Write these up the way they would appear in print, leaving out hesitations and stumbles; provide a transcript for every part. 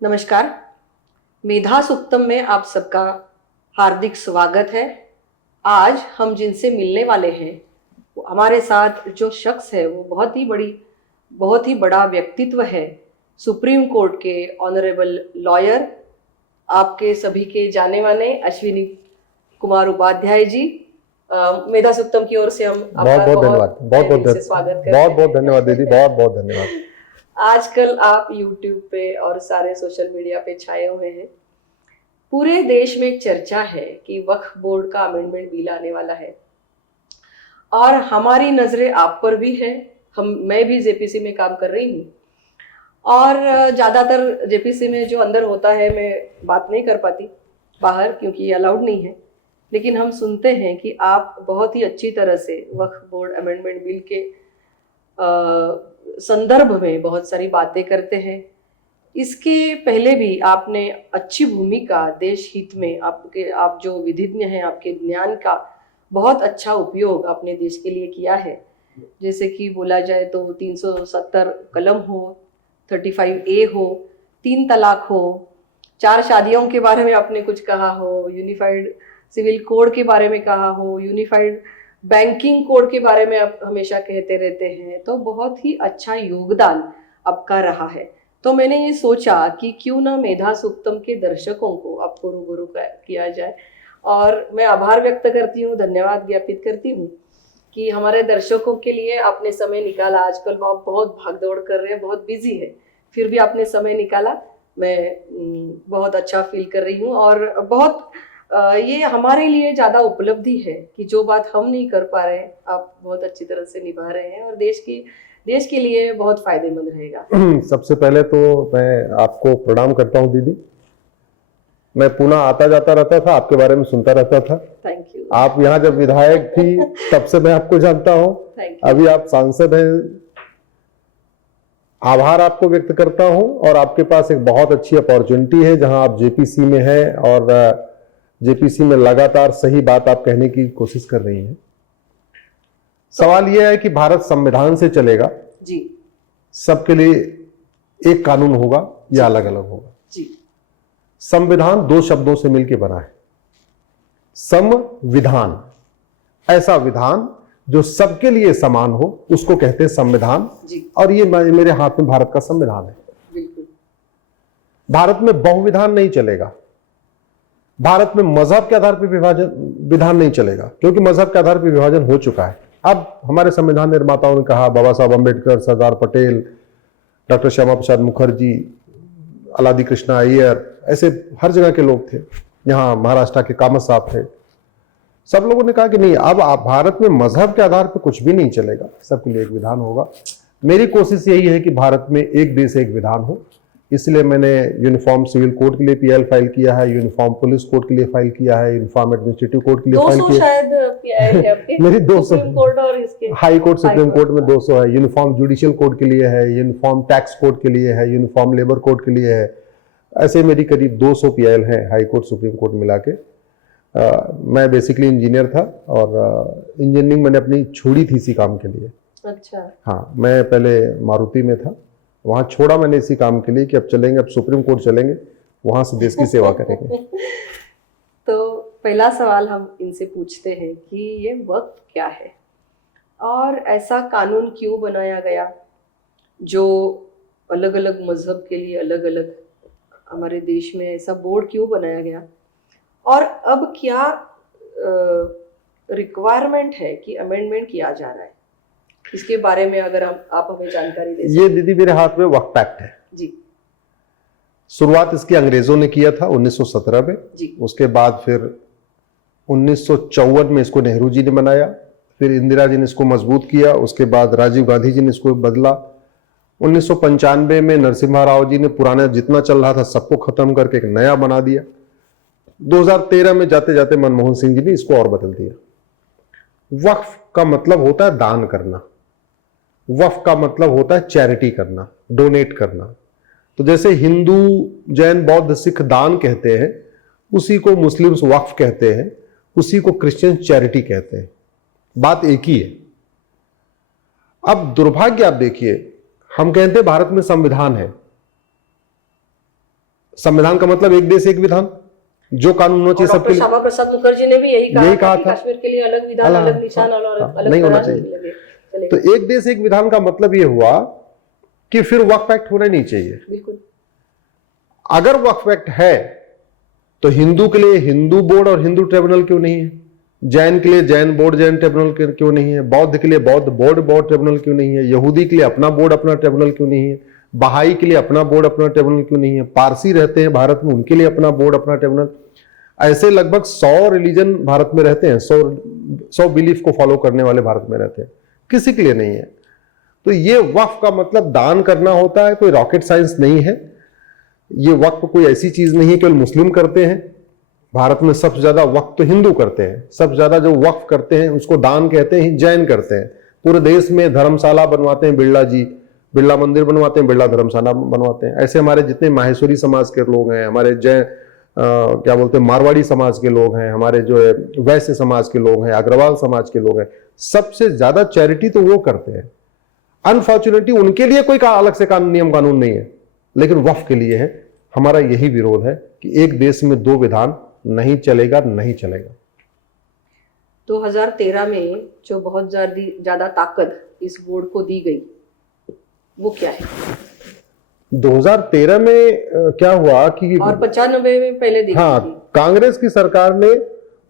नमस्कार। मेधा सुक्तम में आप सबका हार्दिक स्वागत है। आज हम जिनसे मिलने वाले हैं वो हमारे साथ जो शख्स है वो बहुत ही बड़ा व्यक्तित्व है। सुप्रीम कोर्ट के ऑनरेबल लॉयर, आपके सभी के जाने माने अश्विनी कुमार उपाध्याय जी। मेधा सुक्तम की ओर से हम बहुत बहुत धन्यवाद, स्वागत करते बहुत बहुत धन्यवाद दीदी, बहुत बहुत धन्यवाद। आजकल आप YouTube पे और सारे सोशल मीडिया पे छाए हुए हैं। पूरे देश में एक चर्चा है कि वक्फ बोर्ड का अमेंडमेंट बिल आने वाला है और हमारी नजरें आप पर भी है। मैं भी जेपीसी में काम कर रही हूँ और ज़्यादातर जेपीसी में जो अंदर होता है मैं बात नहीं कर पाती बाहर, क्योंकि ये अलाउड नहीं है। लेकिन हम सुनते हैं कि आप बहुत ही अच्छी तरह से वक्फ बोर्ड अमेंडमेंट बिल के संदर्भ में बहुत सारी बातें करते हैं। इसके पहले भी आपने अच्छी भूमिका देश हित में आप जो विधिज्ञ हैं, आपके ज्ञान का बहुत अच्छा उपयोग अपने देश के लिए किया है। जैसे कि बोला जाए तो 370 कलम हो, 35A हो, 3 तलाक हो, 4 शादियों के बारे में आपने कुछ कहा हो, यूनिफाइड सिविल कोड के बारे में कहा हो, यूनिफाइड बैंकिंग कोड के बारे में आप हमेशा कहते रहते हैं। तो बहुत ही अच्छा योगदान आपका रहा है। तो मैंने ये सोचा कि क्यों ना मेधा सुक्तम के दर्शकों को आपको रूबरू किया जाए, और मैं आभार व्यक्त करती हूँ, धन्यवाद ज्ञापित करती हूँ कि हमारे दर्शकों के लिए आपने समय निकाला। आजकल आप बहुत भागदौड़ कर रहे हैं, बहुत बिजी है, फिर भी आपने समय निकाला। मैं बहुत अच्छा फील कर रही हूँ और बहुत ये हमारे लिए ज़्यादा उपलब्धि है कि जो बात हम नहीं कर पा रहे हैं आप बहुत अच्छी तरह से निभा रहे हैं और देश के लिए बहुत फायदेमंद रहेगा। सबसे पहले तो मैं आपको प्रणाम करता हूं दीदी। मैं पुणे आता जाता रहता था, आपके बारे में सुनता रहता था। Thank you. आप यहाँ जब विधायक थी तब से मैं आपको जानता हूँ, अभी आप सांसद हैं। आभार आपको व्यक्त करता हूँ और आपके पास एक बहुत अच्छी अपॉर्चुनिटी है जहां आप जेपीसी में हैं और जेपीसी में लगातार सही बात आप कहने की कोशिश कर रही हैं। सवाल यह है कि भारत संविधान से चलेगा जी, सबके लिए एक कानून होगा या अलग अलग होगा जी। संविधान 2 शब्दों से मिलकर बना है, संविधान। ऐसा विधान जो सबके लिए समान हो उसको कहते हैं संविधान जी। और ये मेरे हाथ में भारत का संविधान है। बिल्कुल। भारत में बहुविधान नहीं चलेगा, भारत में मजहब के आधार पर विधान नहीं चलेगा, क्योंकि मजहब के आधार पर विभाजन हो चुका है। अब हमारे संविधान निर्माताओं ने कहा, बाबा साहब अम्बेडकर, सरदार पटेल, डॉक्टर श्यामा प्रसाद मुखर्जी, अलादी कृष्णा अय्यर, ऐसे हर जगह के लोग थे। यहाँ महाराष्ट्र के कामत साहब थे। सब लोगों ने कहा कि नहीं, अब भारत में मजहब के आधार पर कुछ भी नहीं चलेगा, सबके लिए एक विधान होगा। मेरी कोशिश यही है कि भारत में एक देश एक विधान हो, इसलिए मैंने यूनिफॉर्म सिविल कोड के लिए पीएल फाइल किया है, यूनिफॉर्म पुलिस कोड के लिए फाइल किया है, यूनिफॉर्म एडमिनिस्ट्रेटिव कोड के लिए फाइल किया है। मेरी 200 हाई कोर्ट सुप्रीम कोर्ट में 200 है, यूनिफॉर्म जुडिशियल कोड के लिए है, यूनिफॉर्म टैक्स कोड के लिए है, यूनिफॉर्म लेबर कोड के लिए है। ऐसे मेरी करीब 200 पीएल है हाई कोर्ट सुप्रीम कोर्ट मिला के। मैं बेसिकली इंजीनियर था और इंजीनियरिंग मैंने अपनी छोड़ी थी इसी काम के लिए। अच्छा। हाँ, मैं पहले मारुति में था, वहां छोड़ा मैंने इसी काम के लिए कि अब चलेंगे, अब सुप्रीम कोर्ट चलेंगे, वहां से देश की सेवा करेंगे। तो पहला सवाल हम इनसे पूछते हैं कि ये वक्फ क्या है और ऐसा कानून क्यों बनाया गया जो अलग अलग मजहब के लिए अलग अलग, हमारे देश में ऐसा बोर्ड क्यों बनाया गया और अब क्या रिक्वायरमेंट है कि अमेंडमेंट किया जा रहा है, इसके बारे में अगर आप हमें जानकारी दे। ये दीदी मेरे हाथ में वक्फ एक्ट है जी। शुरुआत इसकी अंग्रेजों ने किया था 1917 में जी। उसके बाद फिर 1954 में इसको नेहरू जी ने बनाया, फिर इंदिरा जी ने इसको मजबूत किया, उसके बाद राजीव गांधी जी ने इसको बदला। 1995 में नरसिम्हा राव जी ने पुराना जितना चल रहा था सबको खत्म करके एक नया बना दिया। 2013 में जाते जाते मनमोहन सिंह जी ने इसको और बदल दिया। वक्फ का मतलब होता है दान करना, वक्फ का मतलब होता है चैरिटी करना, डोनेट करना। तो जैसे हिंदू, जैन, बौद्ध, सिख दान कहते हैं, उसी को मुस्लिम्स वक्फ कहते हैं, उसी को क्रिश्चियन चैरिटी कहते हैं। बात एक ही है। अब दुर्भाग्य आप देखिए, हम कहते हैं भारत में संविधान है, संविधान का मतलब एक देश एक विधान, जो कानून होना चाहिए सबके डॉक्टर लिए। श्यामा प्रसाद मुखर्जी ने भी यही कहा था कि था। कश्मीर के लिए अलग विधान, अलग निशान और अलग नहीं होना करार चाहिए। लगे चलेगा। तो एक देश एक विधान का मतलब ये हुआ कि फिर वक्फ एक्ट होना नहीं चाहिए। बिल्कुल। अगर वक्फ एक्ट है तो हिंदू के लिए हिंदू बोर्ड और हिंदू ट्रिब्यूनल क्यों नहीं है, जैन के लिए जैन बोर्ड जैन ट्रिब्यूनल क्यों नहीं है, बौद्ध के लिए बौद्ध बोर्ड बौद्ध ट्रिब्यूनल क्यों नहीं है, यहूदी के लिए अपना बोर्ड अपना ट्रिब्यूनल क्यों नहीं है, बहाई के लिए अपना बोर्ड अपना ट्रिब्यूनल क्यों नहीं है, पारसी रहते हैं भारत में उनके लिए अपना बोर्ड अपना ट्रिब्यूनल। ऐसे लगभग 100 रिलीजन भारत में रहते हैं, 100 बिलीफ को फॉलो करने वाले भारत में रहते हैं, किसी के लिए नहीं है। तो ये वक्फ का मतलब दान करना होता है, कोई रॉकेट साइंस नहीं है। ये वक्फ कोई ऐसी चीज नहीं है केवल मुस्लिम करते हैं। भारत में सबसे ज्यादा वक्फ तो हिंदू करते हैं, सबसे ज्यादा जो वक्फ करते हैं उसको दान कहते हैं, जैन करते हैं। पूरे देश में धर्मशाला बनवाते हैं, बिरला जी बिरला मंदिर बनवाते हैं, बिरला धर्मशाला बनवाते हैं। ऐसे हमारे जितने माहेश्वरी समाज के लोग हैं, हमारे जैन क्या बोलते हैं मारवाड़ी समाज के लोग हैं, हमारे जो है वैश्य समाज के लोग हैं, अग्रवाल समाज के लोग हैं, सबसे ज्यादा चैरिटी तो वो करते हैं। अनफॉर्चुनेटली उनके लिए कोई अलग से नियम कानून नहीं है, लेकिन वक्फ के लिए है। हमारा यही विरोध है कि एक देश में दो विधान नहीं चलेगा, नहीं चलेगा। 2013 में जो बहुत ज्यादा ताकत इस बोर्ड को दी गई वो क्या है? 2013 में क्या हुआ कि और 95 में पहले दी हाँ, थी। कांग्रेस की सरकार ने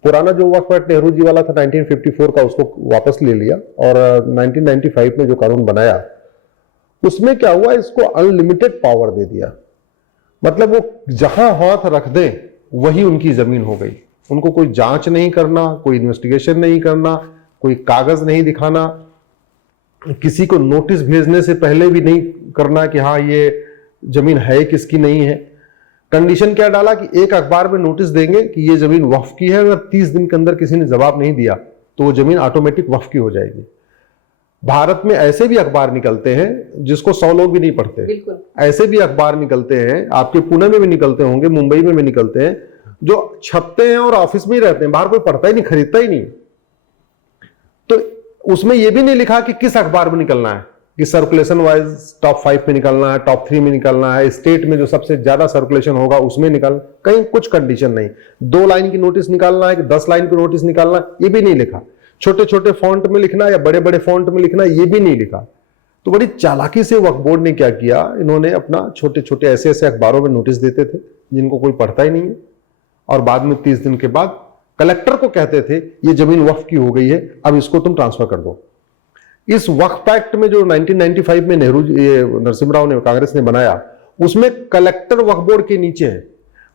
पुराना जो वक्फ एक्ट नेहरू जी वाला था 1954 का, उसको वापस ले लिया और 1995 में जो कानून बनाया उसमें क्या हुआ, इसको अनलिमिटेड पावर दे दिया। मतलब वो जहां हाथ रख दें वही उनकी जमीन हो गई। उनको कोई जांच नहीं करना, कोई इन्वेस्टिगेशन नहीं करना, कोई कागज नहीं दिखाना, किसी को नोटिस भेजने से पहले भी नहीं करना कि हाँ ये जमीन है किसकी नहीं है। कंडीशन क्या डाला कि एक अखबार में नोटिस देंगे कि ये जमीन वक्फ की है, अगर 30 दिन के अंदर किसी ने जवाब नहीं दिया तो वो जमीन ऑटोमेटिक वक्फ की हो जाएगी। भारत में ऐसे भी अखबार निकलते हैं जिसको 100 लोग भी नहीं पढ़ते। बिल्कुल। ऐसे ऐसे भी अखबार निकलते हैं, आपके पुणे में भी निकलते होंगे, मुंबई में भी निकलते हैं, जो छपते हैं और ऑफिस में ही रहते हैं, बाहर कोई पढ़ता ही नहीं, खरीदता ही नहीं। तो उसमें यह भी नहीं लिखा कि किस अखबार में निकलना है, कि सर्कुलेशन वाइज टॉप 5 में निकलना है, टॉप 3 में निकलना है, स्टेट में जो सबसे ज्यादा सर्कुलेशन होगा उसमें निकल, कहीं कुछ कंडीशन नहीं। 2 लाइन की नोटिस निकालना है कि 10 लाइन की नोटिस निकालना, ये भी नहीं लिखा। छोटे छोटे फॉन्ट में लिखना या बड़े बड़े फॉन्ट में लिखना, ये भी नहीं लिखा। तो बड़ी चालाकी से वक्फ बोर्ड ने क्या किया, इन्होंने अपना छोटे छोटे ऐसे ऐसे अखबारों में नोटिस देते थे जिनको कोई पढ़ता ही नहीं है, और बाद में 30 दिन के बाद कलेक्टर को कहते थे ये जमीन वक्फ की हो गई है, अब इसको तुम ट्रांसफर कर दो। इस वक्फ एक्ट में जो 1995 में नेहरू नरसिम्हा राव ने कांग्रेस ने बनाया, उसमें कलेक्टर वक्फ बोर्ड के नीचे है।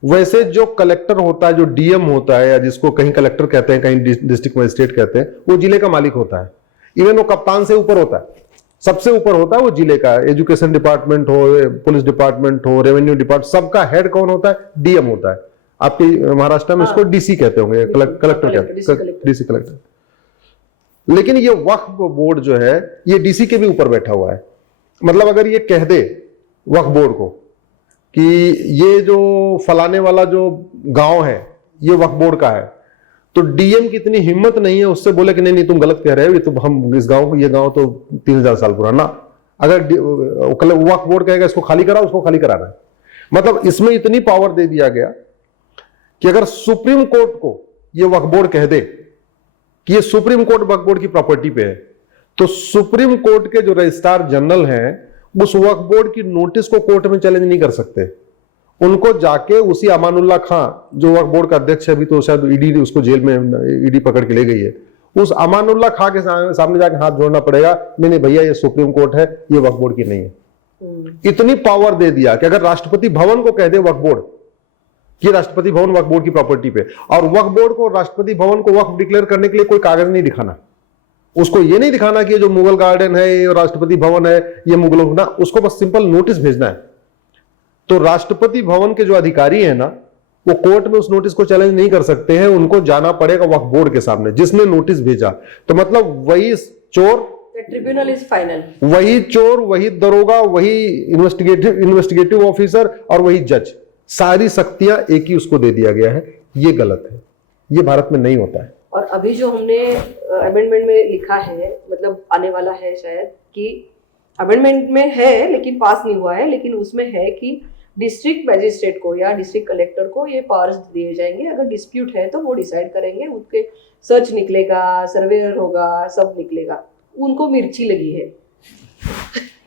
वैसे जो कलेक्टर होता है, जो डीएम होता है, या जिसको कहीं कलेक्टर कहते हैं, कहीं डिस्ट्रिक्ट मजिस्ट्रेट कहते हैं, वो जिले का मालिक होता है। इवन वो कप्तान से ऊपर होता है, सबसे ऊपर होता है वो जिले का। एजुकेशन डिपार्टमेंट हो, पुलिस डिपार्टमेंट हो, रेवेन्यू डिपार्टमेंट, सबका हेड कौन होता है? डीएम होता है। आपके महाराष्ट्र में इसको डीसी कहते होंगे, कलेक्टर कहते हैं, डीसी कलेक्टर। लेकिन ये वक्फ बोर्ड जो है ये डीसी के भी ऊपर बैठा हुआ है। मतलब अगर ये कह दे वक्फ बोर्ड को कि ये जो फलाने वाला जो गांव है ये वक्फ बोर्ड का है, तो डीएम की इतनी हिम्मत नहीं है उससे बोले कि नहीं नहीं तुम गलत कह रहे हो, ये तो हम इस गांव को, ये गांव तो 3000 साल पुराना। अगर वक्फ बोर्ड कहेगा इसको खाली कराओ, उसको खाली कराना है। मतलब इसमें इतनी पावर दे दिया गया कि अगर सुप्रीम कोर्ट को ये वक्फ बोर्ड कह दे कि ये सुप्रीम कोर्ट वक्फ बोर्ड की प्रॉपर्टी पे है, तो सुप्रीम कोर्ट के जो रजिस्ट्रार जनरल हैं उस वक्फ बोर्ड की नोटिस को कोर्ट में चैलेंज नहीं कर सकते। उनको जाके उसी अमानुल्लाह खां जो वक्फ बोर्ड का अध्यक्ष है, अभी तो शायद ईडी उसको जेल में ईडी पकड़ के ले गई है, उस अमानुल्लाह खां के सामने जाके हाथ जोड़ना पड़ेगा, नहीं भैया ये सुप्रीम कोर्ट है, ये वक्फ बोर्ड की नहीं है। इतनी पावर दे दिया कि अगर राष्ट्रपति भवन को कह दे वक्फ बोर्ड कि राष्ट्रपति भवन वक्फ बोर्ड की प्रॉपर्टी पे, और वक्फ बोर्ड को राष्ट्रपति भवन को वक्फ डिक्लेयर करने के लिए कोई कागज नहीं दिखाना, उसको ये नहीं दिखाना कि ये जो मुगल गार्डन है, ये राष्ट्रपति भवन है, ये मुगलों का, उसको बस सिंपल नोटिस भेजना है। तो राष्ट्रपति भवन के जो अधिकारी है ना, वो कोर्ट में उस नोटिस को चैलेंज नहीं कर सकते हैं, उनको जाना पड़ेगा वक्फ बोर्ड के सामने जिसने नोटिस भेजा। तो मतलब वही चोर, ट्रिब्यूनल इज फाइनल, वही चोर, वही दरोगा, वही इन्वेस्टिगेटिव ऑफिसर और वही जज, सारी शक्तियां एक ही उसको दे दिया गया है। ये गलत है, ये भारत में नहीं होता है। और अभी जो हमने अमेंडमेंट में लिखा है, मतलब आने वाला है शायद, कि अमेंडमेंट में है लेकिन पास नहीं हुआ है, लेकिन उसमें है कि डिस्ट्रिक्ट मैजिस्ट्रेट को या डिस्ट्रिक्ट कलेक्टर को ये पावर्स दिए जाएंगे। अगर डिस्प्यूट है तो वो डिसाइड करेंगे, उसके सर्च निकलेगा, सर्वेयर होगा, सब निकलेगा। उनको मिर्ची लगी है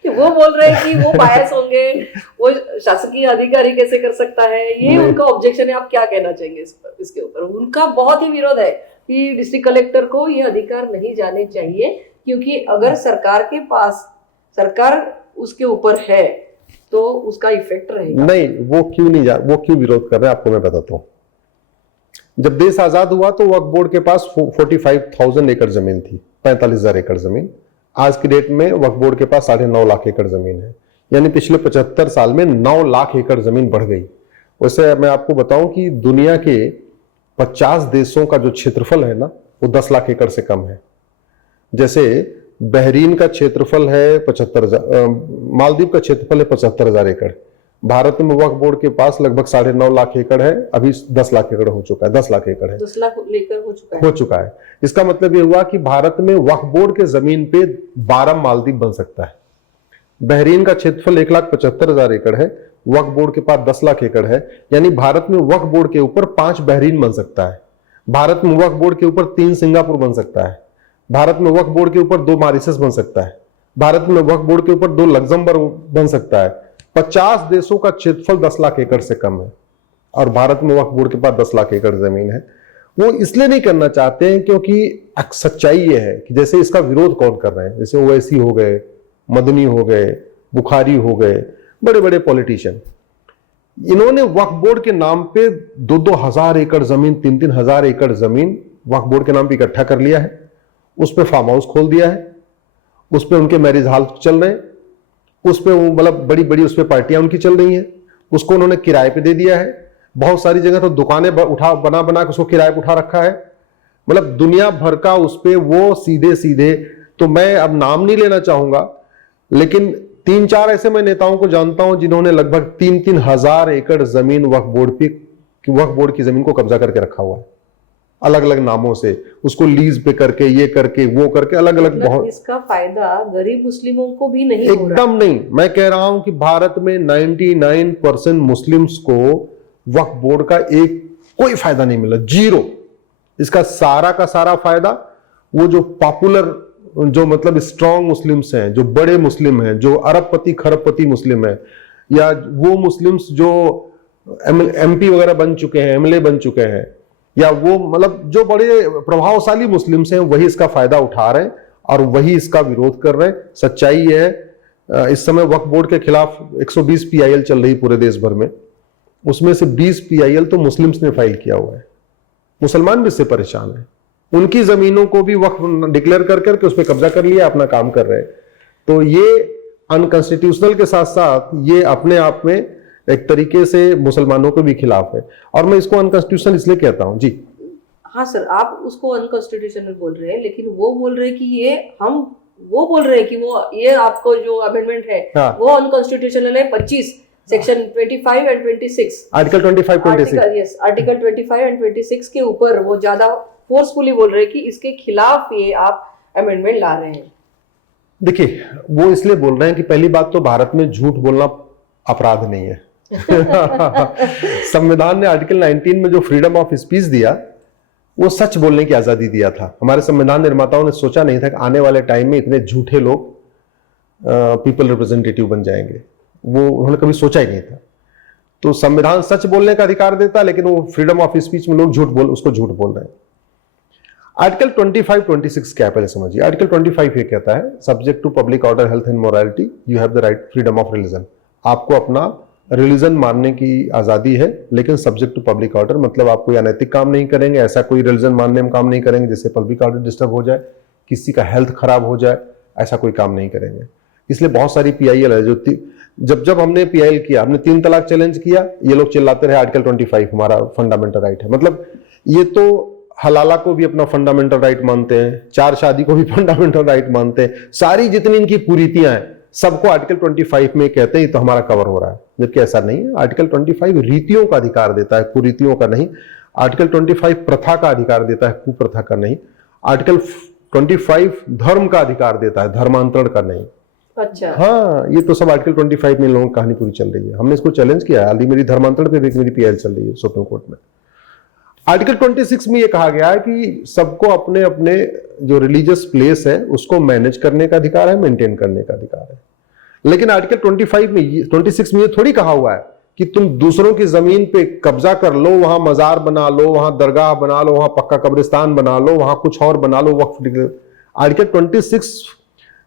वो बोल रहे हैं कि वो बायस होंगे, वो शासकीय अधिकारी कैसे कर सकता है, ये उनका ऑब्जेक्शन है। आप क्या कहना चाहेंगे इस पर, इसके ऊपर? उनका बहुत ही विरोध है कि डिस्ट्रिक्ट कलेक्टर को ये अधिकार नहीं जाने चाहिए, क्योंकि अगर सरकार के पास, सरकार उसके ऊपर है तो उसका इफेक्ट रहेगा। नहीं, वो क्यों विरोध कर रहे हैं आपको मैं बताता हूं। जब देश आजाद हुआ तो वक्फ बोर्ड के पास 45,000 एकड़ जमीन थी, 45,000 एकड़ जमीन। आज की डेट में वक्फ बोर्ड के पास 9.5 लाख एकड़ जमीन है, यानी पिछले 75 साल में 9 लाख एकड़ जमीन बढ़ गई। वैसे मैं आपको बताऊं कि दुनिया के 50 देशों का जो क्षेत्रफल है ना, वो 10 लाख एकड़ से कम है। जैसे बहरीन का क्षेत्रफल है 75,000, मालदीव का क्षेत्रफल है 75,000 एकड़। भारत में वक्फ बोर्ड के पास लगभग 9.5 लाख एकड़ है, अभी 10 लाख एकड़ हो चुका है, 10 लाख एकड़ है, 10 लाख लेकर हो चुका है। इसका मतलब ये हुआ कि भारत में वक्फ बोर्ड के जमीन पे 12 मालदीव बन सकता है। बहरीन का क्षेत्रफल 1,75,000 एकड़ है, वक्फ बोर्ड के पास 10 लाख एकड़ है, यानी भारत में वक्फ बोर्ड के ऊपर 5 बहरीन बन सकता है। भारत में वक्फ बोर्ड के ऊपर 3 सिंगापुर बन सकता है। भारत में वक्फ बोर्ड के ऊपर 2 मॉरिशस बन सकता है। भारत में वक्फ बोर्ड के ऊपर 2 लग्जमबर्ग बन सकता है। 50 देशों का क्षेत्रफल 10 लाख एकड़ से कम है और भारत में वक्फ बोर्ड के पास 10 लाख एकड़ जमीन है। वो इसलिए नहीं करना चाहते हैं क्योंकि सच्चाई ये है कि जैसे इसका विरोध कौन कर रहे हैं, जैसे ओवैसी हो गए, मदनी हो गए, बुखारी हो गए, बड़े बड़े पॉलिटिशियन, इन्होंने वक्फ बोर्ड के नाम पे 2-2 हजार एकड़ जमीन, 3-3 हजार एकड़ जमीन वक्फ बोर्ड के नाम पे इकट्ठा कर लिया है। उस पे फार्म हाउस खोल दिया है, उस पे उनके मैरिज हॉल चल रहे हैं, उस पे मतलब बड़ी बड़ी उस पे पार्टियां उनकी चल रही हैं, उसको उन्होंने किराए पे दे दिया है। बहुत सारी जगह तो दुकानें बना के उसको किराए पे उठा रखा है। मतलब दुनिया भर का उस पे वो सीधे सीधे, तो मैं अब नाम नहीं लेना चाहूंगा, लेकिन 3-4 ऐसे मैं नेताओं को जानता हूं जिन्होंने लगभग 3-3 हजार एकड़ जमीन वक्फ बोर्ड की जमीन को कब्जा करके रखा हुआ है, अलग अलग नामों से, उसको लीज पे करके, ये करके, वो करके, अलग अलग। बहुत इसका फायदा गरीब मुस्लिमों को भी नहीं हो रहा। एकदम नहीं। मैं कह रहा हूं कि भारत में 99% मुस्लिम्स को वक्फ बोर्ड का कोई फायदा नहीं मिला, 0। इसका सारा का सारा फायदा वो जो पॉपुलर, जो मतलब स्ट्रॉन्ग मुस्लिम्स हैं, जो बड़े मुस्लिम हैं, जो अरबपति खरबपति मुस्लिम है, या वो मुस्लिम्स जो MP वगैरह बन चुके हैं, MLA बन चुके हैं, या वो मतलब जो बड़े प्रभावशाली मुस्लिम्स हैं, वही इसका फायदा उठा रहे हैं और वही इसका विरोध कर रहे हैं। सच्चाई ये है, इस समय वक्फ बोर्ड के खिलाफ 120 PIL चल रही पूरे देश भर में, उसमें से 20 PIL तो मुस्लिम्स ने फाइल किया हुआ है। मुसलमान भी इससे परेशान है, उनकी जमीनों को भी वक्फ डिक्लेयर कर करके उस पर कब्जा कर लिया, अपना काम कर रहे हैं। तो ये अनकॉन्स्टिट्यूशनल के साथ साथ ये अपने आप में एक तरीके से मुसलमानों के भी खिलाफ है, और मैं इसको अनकॉन्स्टिट्यूशनल इसलिए कहता हूं जी। हाँ सर, आप उसको अनकॉन्स्टिट्यूशनल बोल रहे हैं, लेकिन वो बोल रहे हैं कि वो बोल रहे हैं कि ये आपको जो अमेंडमेंट है, हाँ, वो अनकॉन्स्टिट्यूशनल है। 25 section 25 and 26, article 25, article 25 and 26 के ऊपर वो ज्यादा फोर्सफुली बोल रहे हैं कि इसके खिलाफ ये आप अमेंडमेंट ला रहे हैं। देखिए, वो इसलिए बोल रहे हैं कि पहली बात तो भारत में झूठ बोलना अपराध नहीं है। संविधान ने आर्टिकल 19 में जो फ्रीडम ऑफ स्पीच दिया, वो सच बोलने की आजादी दिया था। हमारे संविधान निर्माताओं ने सोचा नहीं था कि आने वाले टाइम में इतने झूठे लोग पीपल रिप्रेजेंटेटिव बन जाएंगे, वो उन्होंने कभी सोचा ही नहीं था। तो संविधान सच बोलने का अधिकार देता, लेकिन वो फ्रीडम ऑफ स्पीच में लोग उसको झूठ बोल रहे हैं। आर्टिकल 25-26 क्या है पहले समझिए। आर्टिकल 25 ये कहता है, subject to public order, health and morality, you have the right freedom of religion. आपको अपना रिलीजन मानने की आजादी है, लेकिन सब्जेक्ट टू पब्लिक ऑर्डर, मतलब आप कोई अनैतिक काम नहीं करेंगे, ऐसा कोई रिलीजन मानने में काम नहीं करेंगे जिससे पब्लिक ऑर्डर डिस्टर्ब हो जाए, किसी का हेल्थ खराब हो जाए, ऐसा कोई काम नहीं करेंगे। इसलिए बहुत सारी PIL है जो जब हमने PIL किया, हमने 3 तलाक चैलेंज किया, ये लोग चिल्लाते रहे आर्टिकल 25 हमारा फंडामेंटल राइट है। मतलब ये तो हलाला को भी अपना फंडामेंटल राइट मानते हैं, 4 शादी को भी फंडामेंटल राइट मानते हैं, सारी जितनी इनकी कुरीतियां हैं सबको आर्टिकल 25 में कहते हैं तो हमारा कवर हो रहा है, जबकि ऐसा नहीं है। आर्टिकल 25 रीतियों का अधिकार देता है, कुरीतियों का नहीं। आर्टिकल 25 प्रथा का अधिकार देता है, कुप्रथा का नहीं। आर्टिकल 25 धर्म का अधिकार देता है, धर्मांतरण का नहीं। अच्छा। हाँ, ये तो सब आर्टिकल 25 में इन लोगों की कहानी पूरी चल रही है। हमने इसको चैलेंज किया है, हाल ही मेरी धर्मांतरण पे भी मेरी पीएल चल रही है सुप्रीम कोर्ट में। आर्टिकल 26 में ये कहा गया है कि सबको अपने अपने जो रिलीजियस प्लेस है उसको मैनेज करने का अधिकार है, मेंटेन करने का अधिकार है। लेकिन आर्टिकल 26 में ये थोड़ी कहा हुआ है कि तुम दूसरों की जमीन पे कब्जा कर लो, वहां मजार बना लो, वहां दरगाह बना लो, वहां पक्का कब्रिस्तान बना लो, वहां कुछ और बना लो, वक्फ। आर्टिकल 26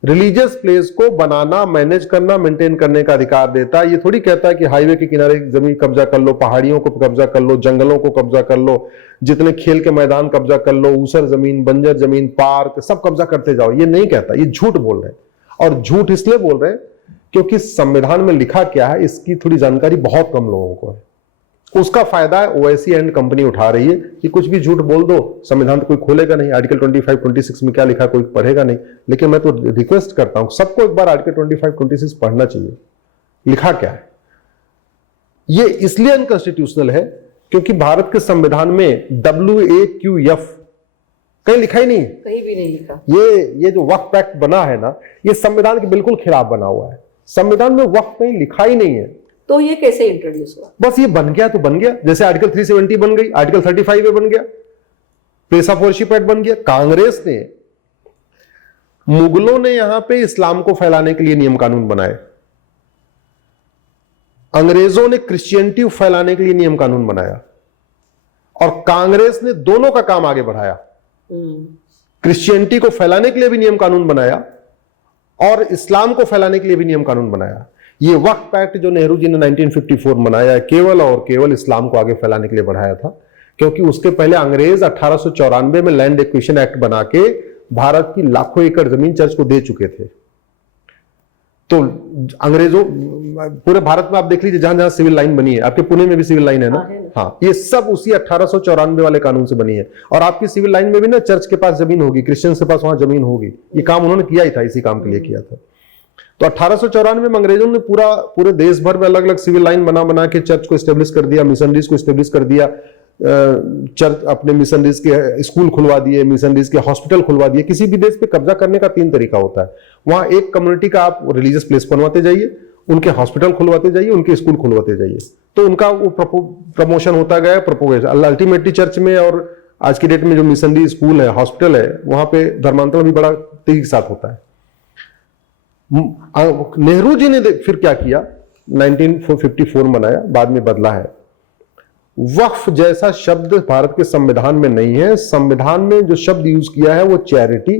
रिलीजियस प्लेस को बनाना, मैनेज करना, मेंटेन करने का अधिकार देता है। ये थोड़ी कहता है कि हाईवे के किनारे जमीन कब्जा कर लो, पहाड़ियों को कब्जा कर लो, जंगलों को कब्जा कर लो, जितने खेल के मैदान कब्जा कर लो, ऊसर जमीन, बंजर जमीन, पार्क, सब कब्जा करते जाओ। ये नहीं कहता, ये झूठ बोल रहे हैं। और झूठ इसलिए बोल रहे हैं क्योंकि संविधान में लिखा क्या है इसकी थोड़ी जानकारी बहुत कम लोगों को है। उसका फायदा ओवैसी एंड कंपनी उठा रही है कि कुछ भी झूठ बोल दो, संविधान तो कोई खोलेगा नहीं, आर्टिकल 25-26 में क्या लिखा कोई पढ़ेगा नहीं। लेकिन मैं तो रिक्वेस्ट करता हूं सबको एक बार आर्टिकल 25-26 पढ़ना चाहिए, लिखा क्या है। ये इसलिए अनकॉन्स्टिट्यूशनल है क्योंकि भारत के संविधान में WAQF कहीं लिखा ही नहीं, कहीं भी नहीं लिखा। ये जो वक्फ एक्ट बना है ना, ये संविधान के बिल्कुल खिलाफ बना हुआ है। संविधान में वक्फ कहीं लिखा ही नहीं है। तो ये कैसे इंट्रोड्यूस हुआ? बस ये बन गया तो बन गया, जैसे आर्टिकल 370 बन गई, आर्टिकल 35 में बन गया, प्लेस ऑफ वर्शिप एक्ट बन गया। कांग्रेस ने, मुगलों ने यहां पे इस्लाम को फैलाने के लिए नियम कानून बनाए, अंग्रेजों ने क्रिश्चियनिटी फैलाने के लिए नियम कानून बनाया, और कांग्रेस ने दोनों का काम आगे बढ़ाया। क्रिश्चियनिटी को फैलाने के लिए भी नियम कानून बनाया और इस्लाम को फैलाने के लिए भी नियम कानून बनाया। ये वक्फ एक्ट जो नेहरू जी ने 1954 बनाया है, केवल और केवल इस्लाम को आगे फैलाने के लिए बढ़ाया था, क्योंकि उसके पहले अंग्रेज 1894 में लैंड एक्विजिशन एक्ट बना के भारत की लाखों एकड़ जमीन चर्च को दे चुके थे। तो अंग्रेजों, पूरे भारत में आप देख लीजिए जहां जहां सिविल लाइन बनी है, आपके पुणे में भी सिविल लाइन है ना, हाँ, ये सब उसी 1894 वाले कानून से बनी है। और आपकी सिविल लाइन में भी ना चर्च के पास जमीन होगी, क्रिश्चियन के पास वहां जमीन होगी। ये काम उन्होंने किया ही था, इसी काम के लिए किया था। तो 1894 में अंग्रेजों ने पूरे देश भर में अलग अलग सिविल लाइन बना बना के चर्च को एस्टेब्लिश कर दिया, मिशनरीज को एस्टेब्लिश कर दिया, चर्च अपने मिशनरीज के स्कूल खुलवा दिए, मिशनरीज के हॉस्पिटल खुलवा दिए। किसी भी देश पे कब्जा करने का 3 तरीका होता है। वहां एक कम्युनिटी का आप रिलीजियस प्लेस बनवाते जाइए, उनके हॉस्पिटल खुलवाते जाइए, उनके स्कूल खुलवाते जाइए, तो उनका वो प्रमोशन होता गया, प्रोपोगेशन। अल्टीमेटली चर्च में और आज की डेट में जो मिशनरी स्कूल है, हॉस्पिटल है, वहां पे धर्मांतरण भी बड़ा तेजी के साथ होता है। नेहरू जी ने फिर क्या किया, 1954 बनाया, बाद में बदला है। वक्फ जैसा शब्द भारत के संविधान में नहीं है। संविधान में जो शब्द यूज किया है वो चैरिटी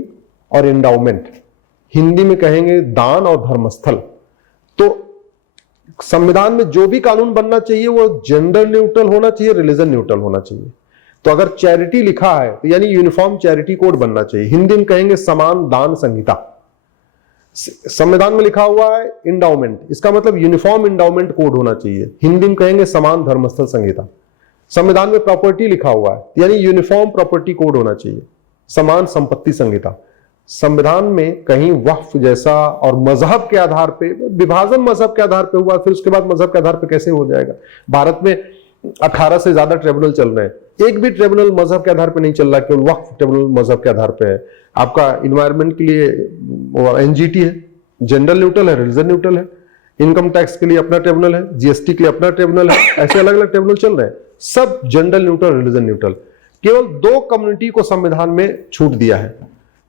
और एंडाउमेंट, हिंदी में कहेंगे दान और धर्मस्थल। तो संविधान में जो भी कानून बनना चाहिए वो जेंडर न्यूट्रल होना चाहिए, रिलीजन न्यूट्रल होना चाहिए। तो अगर चैरिटी लिखा है तो यानी यूनिफॉर्म चैरिटी कोड बनना चाहिए। हिंदी में कहेंगे समान दान संहिता। संविधान में लिखा हुआ है इंडाउमेंट, इसका मतलब यूनिफॉर्म इंडाउमेंट कोड होना चाहिए। हिंदी में कहेंगे समान धर्मस्थल संहिता। संविधान में प्रॉपर्टी लिखा हुआ है यानी यूनिफॉर्म प्रॉपर्टी कोड होना चाहिए, समान संपत्ति संहिता। संविधान में कहीं वक्फ जैसा और मजहब के आधार पे, विभाजन मजहब के आधार पे हुआ, फिर उसके बाद मजहब के आधार पे कैसे हो जाएगा। भारत में 18 से ज्यादा ट्रिब्यूनल चल रहे हैं, एक भी ट्रिब्यूनल मजहब के आधार पे नहीं चल रहा, केवल वक्फ ट्रिब्यूनल मजहब के आधार पे है। आपका इन्वायरमेंट के लिए एनजीटी है, जेंडर न्यूट्रल है, रिलीजन न्यूट्रल है। इनकम टैक्स के लिए अपना ट्रिब्यूनल है, जीएसटी के लिए अपना ट्रिब्यूनल है। ऐसे अलग अलग ट्रिब्यूनल चल रहे हैं, सब जेंडर न्यूट्रल, रिलीजन न्यूट्रल। केवल 2 कम्युनिटी को संविधान में छूट दिया है,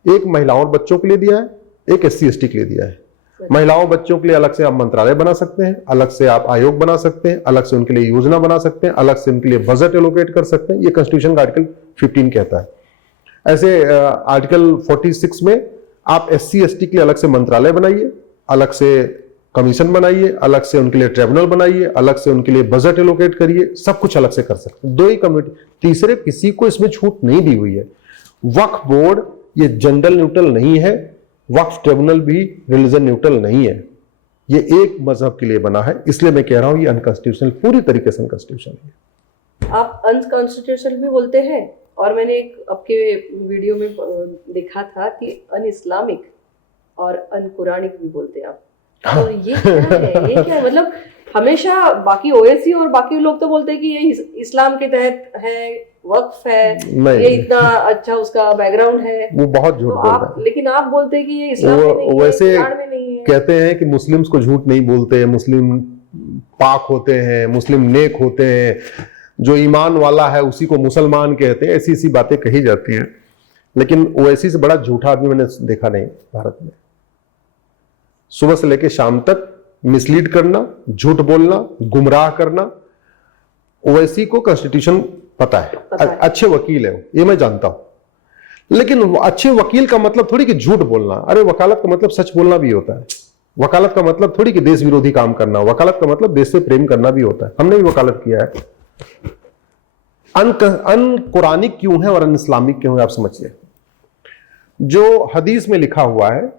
एक महिलाओं और बच्चों के लिए दिया है, एक SC ST के लिए दिया है। महिलाओं बच्चों के लिए अलग से आप मंत्रालय बना सकते हैं, अलग से आप आयोग बना सकते हैं, अलग से उनके लिए योजना बना सकते हैं, अलग से उनके लिए बजट एलोकेट कर सकते हैं। ये कॉन्स्टिट्यूशन का आर्टिकल 15 कहता है। ऐसे आर्टिकल 46 में आप SC ST के लिए अलग से मंत्रालय बनाइए, अलग से कमीशन बनाइए, अलग से उनके लिए ट्रिब्यूनल बनाइए, अलग से उनके लिए बजट एलोकेट करिए, सब कुछ अलग से कर सकते हैं। 2 ही कम्युनिटी, तीसरे किसी को इसमें छूट नहीं दी हुई है। वक्फ बोर्ड ये जेंडर न्यूट्रल नहीं है, वक्फ ट्रिब्यूनल भी रिलीजन न्यूट्रल नहीं है। ये एक मजहब के लिए बना है, इसलिए मैं कह रहा हूं ये अनकॉन्स्टिट्यूशनल, पूरी तरीके से अनकॉन्स्टिट्यूशनल है। आप अनकॉन्स्टिट्यूशनल भी बोलते हैं, और मैंने एक आपके वीडियो में देखा था कि अन इस्लामिक और अन कुरानिक भी बोलते हैं आप। तो ये क्या है, ये क्या है? मतलब हमेशा बाकी ओवैसी और बाकी लोग तो बोलते हैं कि ये इस्लाम के तहत है, वक्फ है, ये इतना अच्छा उसका बैकग्राउंड है। वो बहुत झूठ बोल रहा है। लेकिन आप बोलते हैं कि ये इस्लाम में नहीं है, कुरान में नहीं है। कहते हैं कि मुस्लिम्स को झूठ नहीं बोलते, मुस्लिम पाक होते हैं, मुस्लिम नेक होते हैं, जो ईमान वाला है उसी को मुसलमान कहते हैं, ऐसी ऐसी बातें कही जाती हैं। लेकिन ओवैसी से बड़ा झूठा आदमी मैंने देखा नहीं भारत में। सुबह से लेकर शाम तक मिसलीड करना, झूठ बोलना, गुमराह करना। ओवैसी को कॉन्स्टिट्यूशन पता है, अच्छे वकील है, ये मैं जानता हूं। लेकिन अच्छे वकील का मतलब थोड़ी कि झूठ बोलना। अरे वकालत का मतलब सच बोलना भी होता है। वकालत का मतलब थोड़ी कि देश विरोधी काम करना। वकालत का मतलब देश से प्रेम करना भी होता है। हमने भी वकालत किया है। अन कुरानिक क्यों है और अन इस्लामिक क्यों है, आप समझिए। जो हदीस में लिखा हुआ है,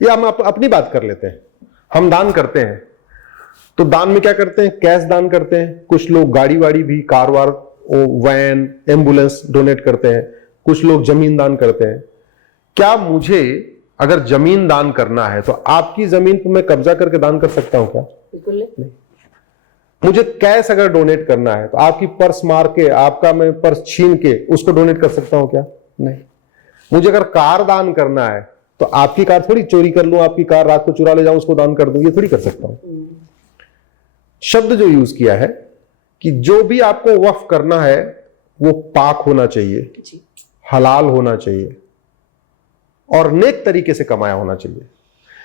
या हम अपनी बात कर लेते हैं। हम दान करते हैं तो दान में क्या करते हैं? कैश दान करते हैं। कुछ लोग गाड़ी वाड़ी भी, कार वार, वैन, एम्बुलेंस डोनेट करते हैं। कुछ लोग जमीन दान करते हैं। क्या मुझे अगर जमीन दान करना है तो आपकी जमीन पर मैं कब्जा करके दान कर सकता हूं क्या? बिल्कुल नहीं। मुझे कैश अगर डोनेट करना है तो आपकी पर्स मार के, आपका मैं पर्स छीन के उसको डोनेट कर सकता हूं क्या? नहीं। मुझे अगर कार दान करना है तो आपकी कार थोड़ी चोरी कर लूं, आपकी कार रात को चुरा ले जाऊं, उसको दान कर दूं, ये थोड़ी कर सकता हूं। शब्द जो यूज किया है कि जो भी आपको वक्फ करना है वो पाक होना चाहिए, हलाल होना चाहिए और नेक तरीके से कमाया होना चाहिए।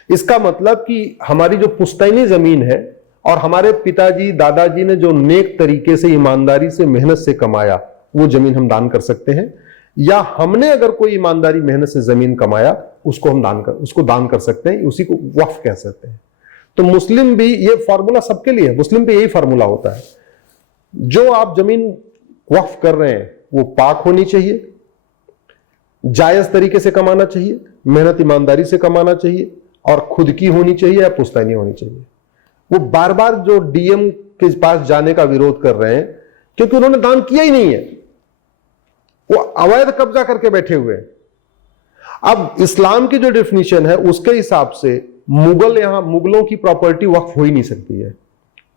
इसका मतलब कि हमारी जो पुश्तैनी जमीन है और हमारे पिताजी दादाजी ने जो नेक तरीके से, ईमानदारी से, मेहनत से कमाया, वो जमीन हम दान कर सकते हैं। या हमने अगर कोई ईमानदारी मेहनत से जमीन कमाया, उसको हम दान कर सकते हैं, उसी को वक्फ कह सकते हैं। तो मुस्लिम भी, ये फॉर्मूला सबके लिए है, मुस्लिम पे यही फॉर्मूला होता है। जो आप जमीन वक्फ कर रहे हैं वो पाक होनी चाहिए, जायज तरीके से कमाना चाहिए, मेहनत ईमानदारी से कमाना चाहिए और खुद की होनी चाहिए या पुश्तैनी होनी चाहिए। वो बार बार जो डीएम के पास जाने का विरोध कर रहे हैं क्योंकि उन्होंने दान किया ही नहीं है, वो अवैध कब्जा करके बैठे हुए हैं। अब इस्लाम की जो डेफिनेशन है उसके हिसाब से मुगलों की प्रॉपर्टी वक्फ हो ही नहीं सकती है।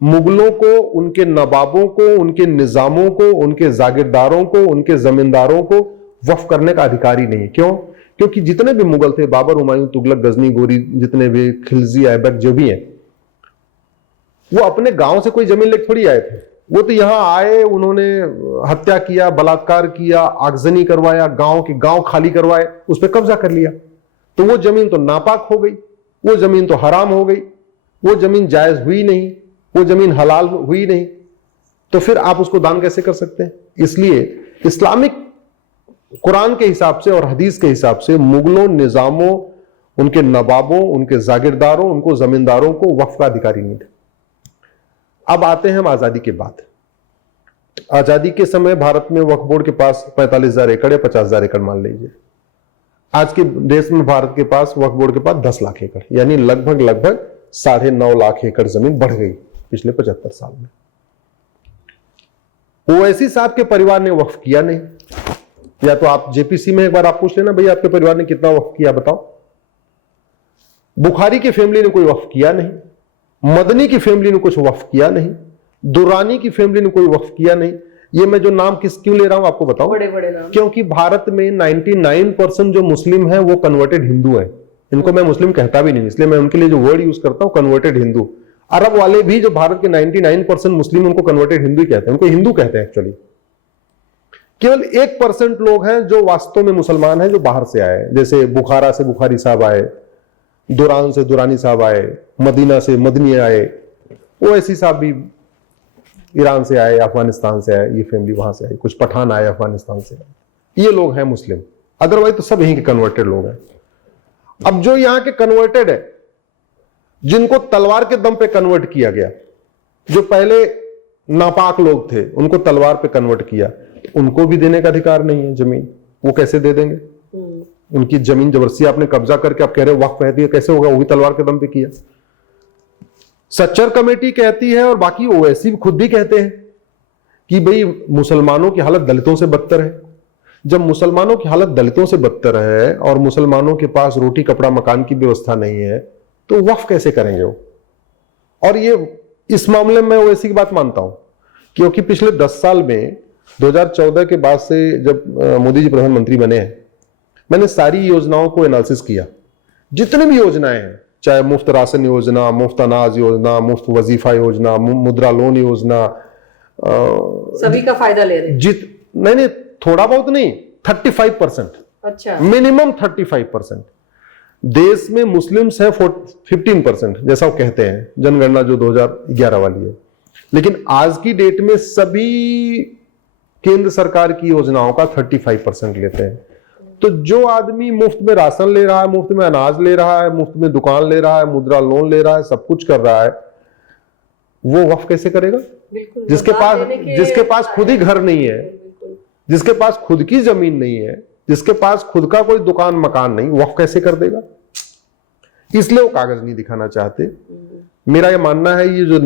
मुगलों को, उनके नवाबों को, उनके निजामों को, उनके जागीरदारों को, उनके जमींदारों को वक्फ करने का अधिकार ही नहीं। क्यों? क्योंकि जितने भी मुगल थे, बाबर, हुमायूं, तुगलक, गजनी, गोरी, जितने भी, खिलजी, ऐबक जो भी हैं, वो अपने गांव से कोई जमीन लेकर थोड़ी आए थे। वो तो यहां आए, उन्होंने हत्या किया, बलात्कार किया, आगजनी करवाया, गांव के गांव खाली करवाए, उस पर कब्जा कर लिया। तो वो जमीन तो नापाक हो गई, वो जमीन तो हराम हो गई, वो जमीन जायज हुई नहीं, वो जमीन हलाल हुई नहीं। तो फिर आप उसको दान कैसे कर सकते हैं? इसलिए इस्लामिक कुरान के हिसाब से और हदीस के हिसाब से मुगलों, निजामों, उनके नवाबों, उनके जागीरदारों, उनको जमींदारों को वक्फ का अधिकार ही नहीं था। अब आते हैं हम आजादी के बाद। आजादी के समय भारत में वक्फ बोर्ड के पास 45,000 एकड़ या 50,000 एकड़ मान लीजिए। आज के देश में भारत के पास वक्फ बोर्ड के पास 10 लाख एकड़, यानी लगभग 9.5 लाख एकड़ जमीन बढ़ गई पिछले 75 साल में। ओवैसी साहब के परिवार ने वक्फ किया नहीं। या तो आप जेपीसी में एक बार आप पूछ लेना, भैया आपके परिवार ने कितना वक्फ किया बताओ। बुखारी की फैमिली ने कोई वक्फ किया नहीं, मदनी की फैमिली ने कुछ वक्फ किया नहीं, दुरानी की फैमिली ने कोई वक्फ किया नहीं। ये मैं जो नाम क्यों ले रहा हूं आपको बताऊं, बड़े बड़े नाम। क्योंकि भारत में 99% जो मुस्लिम है वो कन्वर्टेड हिंदू है। इनको मैं मुस्लिम कहता भी नहीं, इसलिए मैं उनके लिए जो वर्ड यूज करता हूं कन्वर्टेड हिंदू। अरब वाले भी जो भारत के 99% मुस्लिम, उनको कन्वर्टेड हिंदू कहते हैं, उनको हिंदू कहते हैं एक्चुअली। केवल 1% लोग हैं जो वास्तव में मुसलमान हैं, जो बाहर से आए, जैसे बुखारा से बुखारी साहब आए, दुरान से दुरानी साहब आए, मदीना से मदनी आए, ओवैसी साहब भी ईरान से आए, अफगानिस्तान से आए, ये फैमिली वहां से आई, कुछ पठान आए अफगानिस्तान से आए। ये लोग हैं मुस्लिम, अदरवाइज तो सब यहीं के कन्वर्टेड लोग हैं। अब जो यहां के कन्वर्टेड है, जिनको तलवार के दम पे कन्वर्ट किया गया, जो पहले नापाक लोग थे उनको तलवार पे कन्वर्ट किया, उनको भी देने का अधिकार नहीं है जमीन। वो कैसे दे देंगे? उनकी जमीन जबरदस्ती आपने कब्जा करके आप कह रहे हो वक्फ है, कैसे होगा? वो भी तलवार के दम पे किया। सच्चर कमेटी कहती है और बाकी ओवैसी खुद भी कहते हैं कि भाई मुसलमानों की हालत दलितों से बदतर है। जब मुसलमानों की हालत दलितों से बदतर है और मुसलमानों के पास रोटी कपड़ा मकान की व्यवस्था नहीं है, तो वक्फ कैसे करेंगे वो? और ये इस मामले में ओवैसी की बात मानता हूं, क्योंकि पिछले 10 साल में 2014 के बाद से जब मोदी जी प्रधानमंत्री बने हैं, मैंने सारी योजनाओं को एनालिसिस किया। जितनी भी योजनाएं हैं चाहे मुफ्त राशन योजना, मुफ्त अनाज योजना, मुफ्त वजीफा योजना, मुद्रा लोन योजना, सभी का फायदा ले रहे हैं। नहीं, थोड़ा बहुत नहीं, 35%। अच्छा, मिनिमम 35%। देश में मुस्लिम्स है 15%, जैसा वो कहते हैं, जनगणना जो 2011 वाली है। लेकिन आज की डेट में सभी केंद्र सरकार की योजनाओं का 35% लेते हैं। तो जो आदमी मुफ्त में राशन ले रहा है, मुफ्त में अनाज ले रहा है, मुफ्त में दुकान ले रहा है, मुद्रा लोन ले रहा है, सब कुछ कर रहा है, वो वक्फ कैसे करेगा? बिल्कुल। जिसके पास खुद ही घर नहीं है, जिसके पास खुद की जमीन नहीं है, जिसके पास खुद का कोई दुकान मकान नहीं, वक्फ कैसे कर देगा? इसलिए वो कागज नहीं दिखाना चाहते। मेरा ये मानना है, ये जो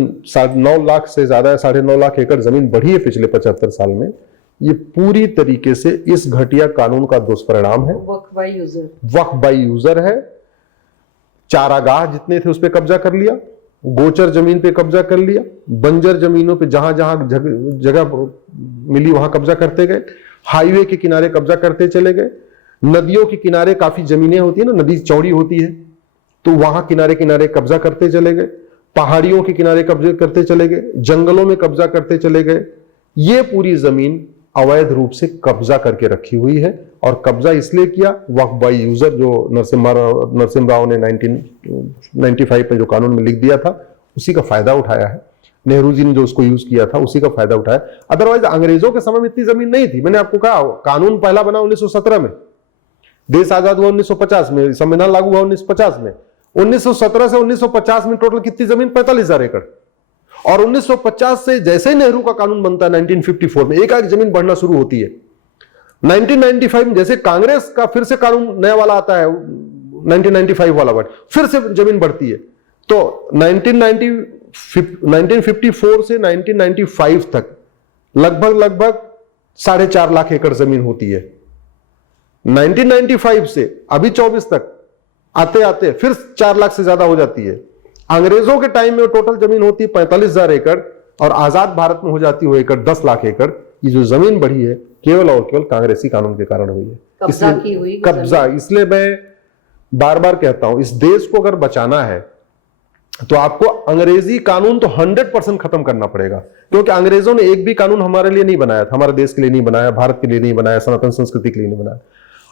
9 लाख से ज्यादा है, 9.5 लाख एकड़ जमीन बढ़ी है पिछले 75 साल में, ये पूरी तरीके से इस घटिया कानून का दुष्परिणाम है। वक्फ बाई यूजर है। चारागाह जितने थे उस पर कब्जा कर लिया, गोचर जमीन पे कब्जा कर लिया, बंजर जमीनों पे जहां जहां जगह मिली वहां कब्जा करते गए, हाईवे के किनारे कब्जा करते चले गए, नदियों के किनारे काफी जमीनें होती है ना, नदी चौड़ी होती है, तो वहां किनारे किनारे कब्जा करते चले गए, पहाड़ियों के किनारे कब्जे करते चले गए, जंगलों में कब्जा करते चले गए। ये पूरी जमीन अवैध रूप से कब्जा करके रखी हुई है। और कब्जा इसलिए किया, वक्फ बाई यूजर जो नरसिम्हा राव ने 1995 में जो कानून में लिख दिया था, उसी का फायदा उठाया है। नेहरू जी ने जो उसको यूज किया था, उसी का फायदा उठाया। अदरवाइज अंग्रेजों के समय में इतनी जमीन नहीं थी। मैंने आपको कहा, कानून पहला बना 1917 में, देश आजाद हुआ 1950 में, संविधान लागू हुआ 1950 में। 1917 से 1950 में टोटल कितनी जमीन? 45,000 एकड़। और 1950 से जैसे ही नेहरू का कानून बनता है 1954 में, एक जमीन बढ़ना शुरू होती है। 1995 में जैसे कांग्रेस का फिर से कानून नया वाला आता है, 1995 वाला वर्ड, फिर से जमीन बढ़ती है। तो 1954 से 1995 तक लगभग 4.5 लाख एकड़ जमीन होती है। 1995 से अभी 24 तक आते आते फिर 4 लाख से ज्यादा हो जाती है। अंग्रेजों के टाइम में टोटल जमीन होती है 45,000 एकड़, और आजाद भारत में हो जाती है एकड़ 10 लाख एकड़। ये जो जमीन बढ़ी है केवल और केवल कांग्रेसी कानून के कारण हुई है, कब्जा। इसलिए मैं बार बार कहता हूं, इस देश को अगर बचाना है तो आपको अंग्रेजी कानून तो 100% खत्म करना पड़ेगा। क्योंकि अंग्रेजों ने एक भी कानून हमारे लिए नहीं बनाया था, हमारे देश के लिए नहीं बनाया, भारत के लिए नहीं बनाया, सनातन संस्कृति के लिए नहीं बनाया।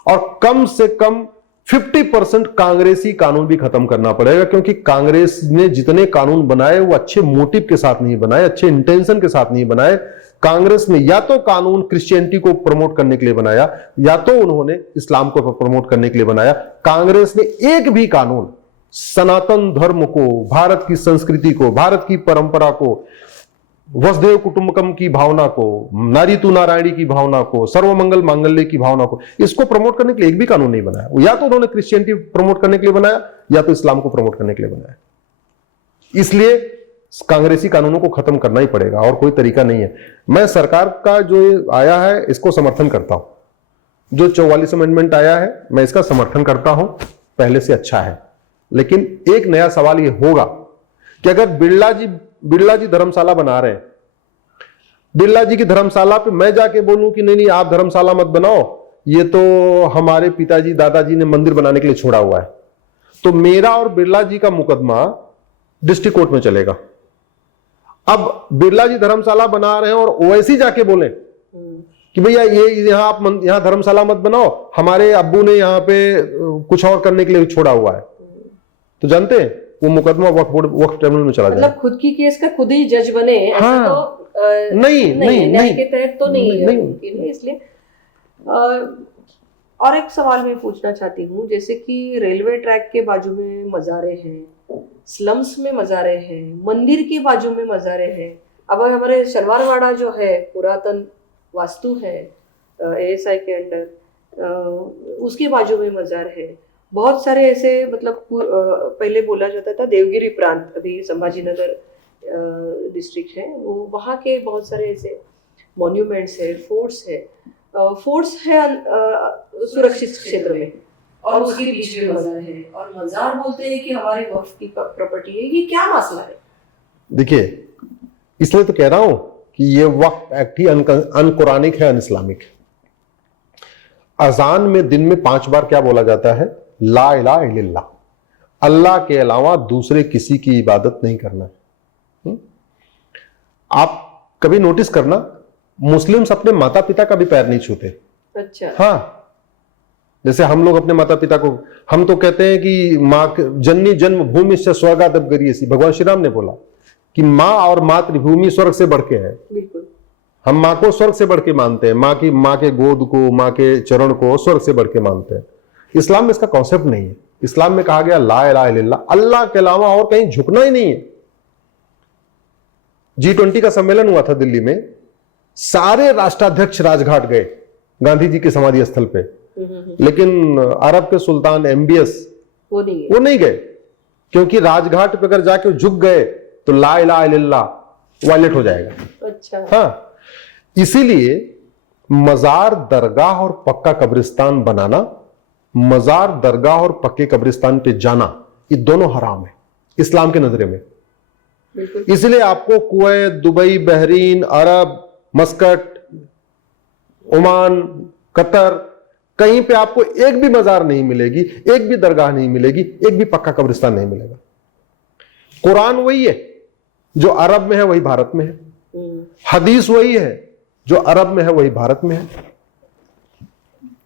और कम से कम 50% कांग्रेसी कानून भी खत्म करना पड़ेगा। क्योंकि कांग्रेस ने जितने कानून बनाए वो अच्छे मोटिव के साथ नहीं बनाए, अच्छे इंटेंशन के साथ नहीं बनाए। कांग्रेस ने या तो कानून क्रिश्चियनिटी को प्रमोट करने के लिए बनाया, या तो उन्होंने इस्लाम को प्रमोट करने के लिए बनाया। कांग्रेस ने एक भी कानून सनातन धर्म को, भारत की संस्कृति को, भारत की परंपरा को, वसुधैव कुटुंबकम की भावना को, नारी तू नारायणी की भावना को, सर्वमंगल मांगल्य की भावना को, इसको प्रमोट करने के लिए एक भी कानून नहीं बनाया। या तो उन्होंने क्रिश्चियनिटी प्रमोट करने के लिए बनाया, या तो इस्लाम को प्रमोट करने के लिए बनाया। इसलिए कांग्रेसी कानूनों को खत्म करना ही पड़ेगा, और कोई तरीका नहीं है। मैं सरकार का जो आया है इसको समर्थन करता हूं। जो 44 अमेंडमेंट आया है मैं इसका समर्थन करता हूं, पहले से अच्छा है। लेकिन एक नया सवाल यह होगा कि अगर बिरला जी धर्मशाला बना रहे हैं, बिरला जी की धर्मशाला पे मैं जाके बोलूं कि नहीं आप धर्मशाला मत बनाओ, ये तो हमारे पिताजी दादाजी ने मंदिर बनाने के लिए छोड़ा हुआ है, तो मेरा और बिरला जी का मुकदमा डिस्ट्रिक्ट कोर्ट में चलेगा। अब बिरला जी धर्मशाला बना रहे हैं और ओवैसी जाके बोले कि भैया ये यहां धर्मशाला मत बनाओ, हमारे अब्बू ने यहां पे कुछ और करने के लिए छोड़ा हुआ है, तो जानते हैं वो मुकदमा वक्फ ट्रिब्यूनल में चला जाए। मतलब खुद की केस का खुद ही जज बने, हाँ, ऐसा तो नहीं के तहत तो नहीं। इसलिए और एक सवाल मैं पूछना चाहती हूँ, जैसे कि रेलवे ट्रैक के बाजू में मज़ारे हैं, स्लम्स में मज़ारे हैं, मंदिर के बाजू में मज़ारे हैं। अब हमारे शलवारवाड़ा जो है पुरातन वास्तु है ASI के अंडर, उसके बाजू में मज़ार है। बहुत सारे ऐसे, मतलब पहले बोला जाता था देवगिरी प्रांत, अभी संभाजीनगर डिस्ट्रिक्ट है, वो वहाँ के बहुत सारे ऐसे मॉन्यूमेंट्स है, फोर्ट्स है सुरक्षित क्षेत्र में, और उसके बीच में मज़ार है, और मज़ार बोलते हैं कि हमारे वक्फ की प्रॉपर्टी है। ये क्या मसला है? देखिए, इसलिए तो कह रहा हूं कि ये वक्फ एक्ट ही अनकुरानिक है, अन इस्लामिक। अजान में दिन में 5 बार क्या बोला जाता है? ला इलाहा इल्लल्लाह। अल्लाह के अलावा दूसरे किसी की इबादत नहीं करना। आप कभी नोटिस करना, मुस्लिम्स अपने माता पिता का भी पैर नहीं छूते। अच्छा। हाँ, जैसे हम लोग अपने माता पिता को, हम तो कहते हैं कि माँ जननी जन्म भूमि से स्वर्गादप गरीयसी, भगवान श्री राम ने बोला कि माँ और मातृभूमि स्वर्ग से बढ़ के है। बिल्कुल। हम माँ को स्वर्ग से बढ़ के मानते हैं, माँ के गोद को, माँ के चरण को स्वर्ग से बढ़ के मानते हैं। इस्लाम में इसका कॉन्सेप्ट नहीं है। इस्लाम में कहा गया ला इलाहा इल्लल्लाह, अल्लाह के अलावा और कहीं झुकना ही नहीं है। G20 का सम्मेलन हुआ था दिल्ली में, सारे राष्ट्राध्यक्ष राजघाट गए गांधी जी के समाधि स्थल पे, लेकिन अरब के सुल्तान MBS वो नहीं गए, क्योंकि राजघाट पे अगर जाके झुक गए तो ला इलाहा इल्लल्लाह वायलेट हो जाएगा। अच्छा। हाँ, इसीलिए मजार दरगाह और पक्का कब्रिस्तान बनाना, मजार दरगाह और पक्के कब्रिस्तान पे जाना, ये दोनों हराम है इस्लाम के नजरे में। इसलिए आपको कुवैत, दुबई, बहरीन, अरब, मस्कट, ओमान, कतर, कहीं पे आपको एक भी मजार नहीं मिलेगी, एक भी दरगाह नहीं मिलेगी, एक भी पक्का कब्रिस्तान नहीं मिलेगा। कुरान वही है जो अरब में है, वही भारत में है। हदीस वही है जो अरब में है, वही भारत में है।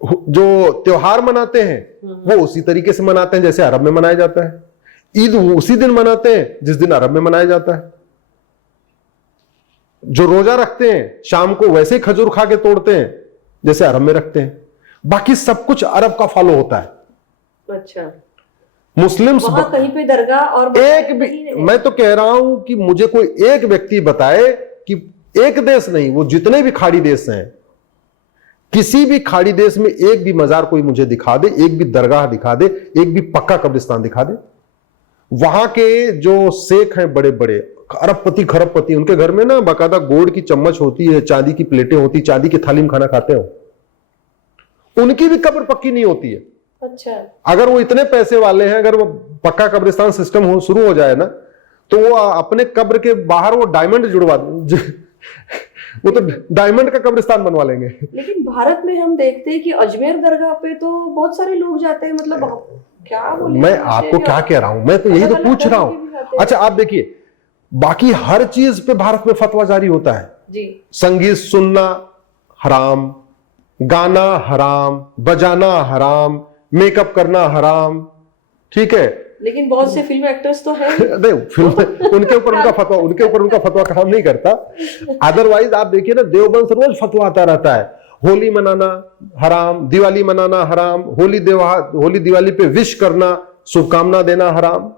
जो त्योहार मनाते हैं वो उसी तरीके से मनाते हैं जैसे अरब में मनाया जाता है। ईद उसी दिन मनाते हैं जिस दिन अरब में मनाया जाता है। जो रोजा रखते हैं शाम को वैसे ही खजूर खा के तोड़ते हैं जैसे अरब में रखते हैं। बाकी सब कुछ अरब का फॉलो होता है। अच्छा। मुस्लिम्स कहीं पे दरगाह और एक भी, मैं तो कह रहा हूं कि मुझे कोई एक व्यक्ति बताए कि एक देश नहीं, वो जितने भी खाड़ी देश हैं, किसी भी खाड़ी देश में एक भी मजार कोई मुझे दिखा दे, एक भी दरगाह दिखा दे, एक भी पक्का कब्रिस्तान दिखा दे। वहां के जो शेख हैं बड़े बड़े अरबपति खरबपति, उनके घर में ना बाकायदा गोल्ड की चम्मच होती है, चांदी की प्लेटें होती, चांदी की थाली में खाना खाते हो, उनकी भी कब्र पक्की नहीं होती है। अच्छा। अगर वो इतने पैसे वाले हैं, अगर वो पक्का कब्रिस्तान सिस्टम शुरू हो जाए ना, तो वो अपने कब्र के बाहर वो डायमंड जुड़वा वो तो डायमंड का कब्रिस्तान बनवा लेंगे। लेकिन भारत में हम देखते हैं कि अजमेर दरगाह पे तो बहुत सारे लोग जाते हैं, मतलब क्या बोले, मैं आपको क्या कह रहा हूं, मैं तो यही तो पूछ रहा हूं। अच्छा, आप देखिए, बाकी हर चीज पे भारत में फतवा जारी होता है जी। संगीत सुनना हराम, गाना हराम, बजाना हराम, मेकअप करना हराम, ठीक है। लेकिन बहुत से फिल्म एक्टर्स तो हैं। नहीं, फिल्म उनके ऊपर उनका फतवा काम नहीं करता। अदरवाइज आप देखिए ना, देवबंद से रोज फतवा आता रहता है, होली मनाना हराम, दिवाली मनाना हराम, होली दिवाली पे विश करना, शुभकामना देना हराम,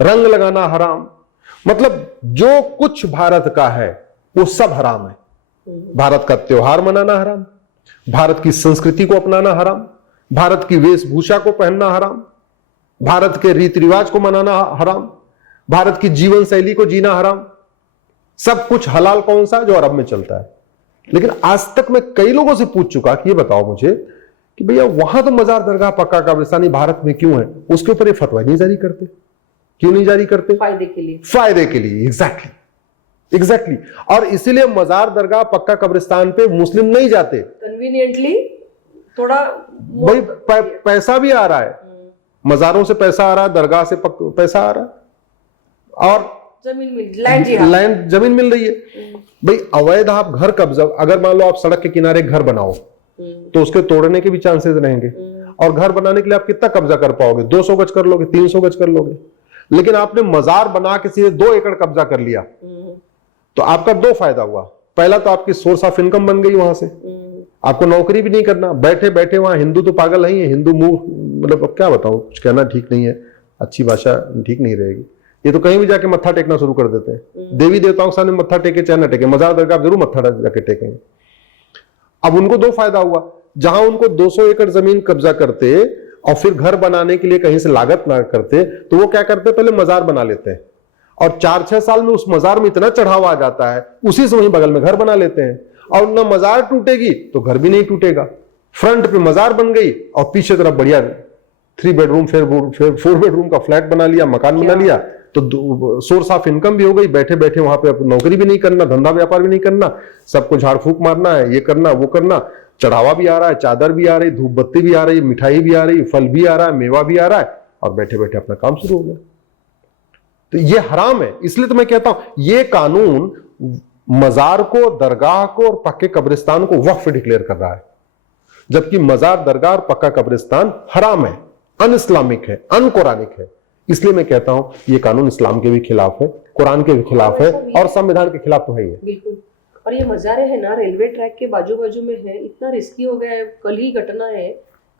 रंग लगाना हराम। मतलब जो कुछ भारत का है वो सब हराम है। भारत का त्योहार मनाना हराम, भारत की संस्कृति को अपनाना हराम, भारत की वेशभूषा को पहनना हराम, भारत के रीति रिवाज को मनाना हराम, भारत की जीवन शैली को जीना हराम। सब कुछ हलाल कौन सा, जो अरब में चलता है। लेकिन आज तक मैं कई लोगों से पूछ चुका कि ये बताओ मुझे कि भैया वहां तो मजार दरगाह पक्का कब्रिस्तानी भारत में क्यों है, उसके ऊपर ये फतवा नहीं जारी करते। क्यों नहीं जारी करते? फायदे के लिए। फायदे के लिए, एग्जैक्टली। और इसीलिए मजार दरगाह पक्का कब्रिस्तान पे मुस्लिम नहीं जाते। कन्वीनियंटली थोड़ा भाई पैसा भी आ रहा है, मजारों से पैसा आ रहा है, दरगाह से पैसा आ रहा है, और लैंड जमीन मिल रही है। भाई अवैध आप घर कब्जा, अगर मान लो आप सड़क के किनारे घर बनाओ तो उसके तोड़ने के भी चांसेस रहेंगे। और घर बनाने के लिए आप कितना कब्जा कर पाओगे? 200 गज कर लोगे, 300 गज कर लोगे। लेकिन आपने मजार बना के सीधे 2 एकड़ कब्जा कर लिया तो आपका 2 फायदा हुआ। पहला तो आपकी सोर्स ऑफ इनकम बन गई, वहां से आपको नौकरी भी नहीं करना, बैठे बैठे वहां हिंदू तो पागल नहीं है, हिंदू मुंह, मतलब अब क्या बताऊं, कुछ कहना ठीक नहीं है, अच्छी भाषा ठीक नहीं रहेगी। ये तो कहीं भी जाके मत्था टेकना शुरू कर देते हैं। देवी देवताओं के सामने मत्था टेके चाहे ना टेके, मजार दरगाह जरूर मत्था जाके टेकेंगे। अब उनको 2 फायदा हुआ, जहां उनको 200 एकड़ जमीन कब्जा करते और फिर घर बनाने के लिए कहीं से लागत ना करते, तो वो क्या करते, पहले मजार बना लेते हैं और 4-6 साल में उस मजार में इतना चढ़ावा आ जाता है, उसी से वहीं बगल में घर बना लेते हैं। और ना मजार टूटेगी तो घर भी नहीं टूटेगा। फ्रंट पे मजार बन गई और पीछे तरफ बढ़िया 3 बेडरूम फिर 4 बेडरूम का फ्लैट बना लिया, मकान बना लिया, तो सोर्स ऑफ इनकम भी हो गई। बैठे बैठे वहां पे नौकरी भी नहीं करना, धंधा व्यापार भी नहीं करना, सबको झाड़ फूक मारना है, ये करना वो करना, चढ़ावा भी आ रहा है, चादर भी आ रही, धूप बत्ती भी आ रही, मिठाई भी आ रही, फल भी आ रहा है, मेवा भी आ रहा है, और बैठे बैठे अपना काम शुरू हो गया। तो ये हराम है। इसलिए तो मैं कहता हूं ये कानून मजार को, दरगाह को और पक्के कब्रिस्तान को वक्फ डिक्लेयर कर रहा है, जबकि मजार, दरगाह और पक्का कब्रिस्तान हराम है, अन इस्लामिक है, अन कुरानिक है। इसलिए मैं कहता हूं ये कानून इस्लाम के भी खिलाफ है, कुरान के भी खिलाफ है और संविधान के खिलाफ तो है ही है। बिल्कुल। और ये मज़ारे है ना, रेलवे ट्रैक के बाजू बाजू में है, इतना रिस्की हो गया है। कल ही घटना है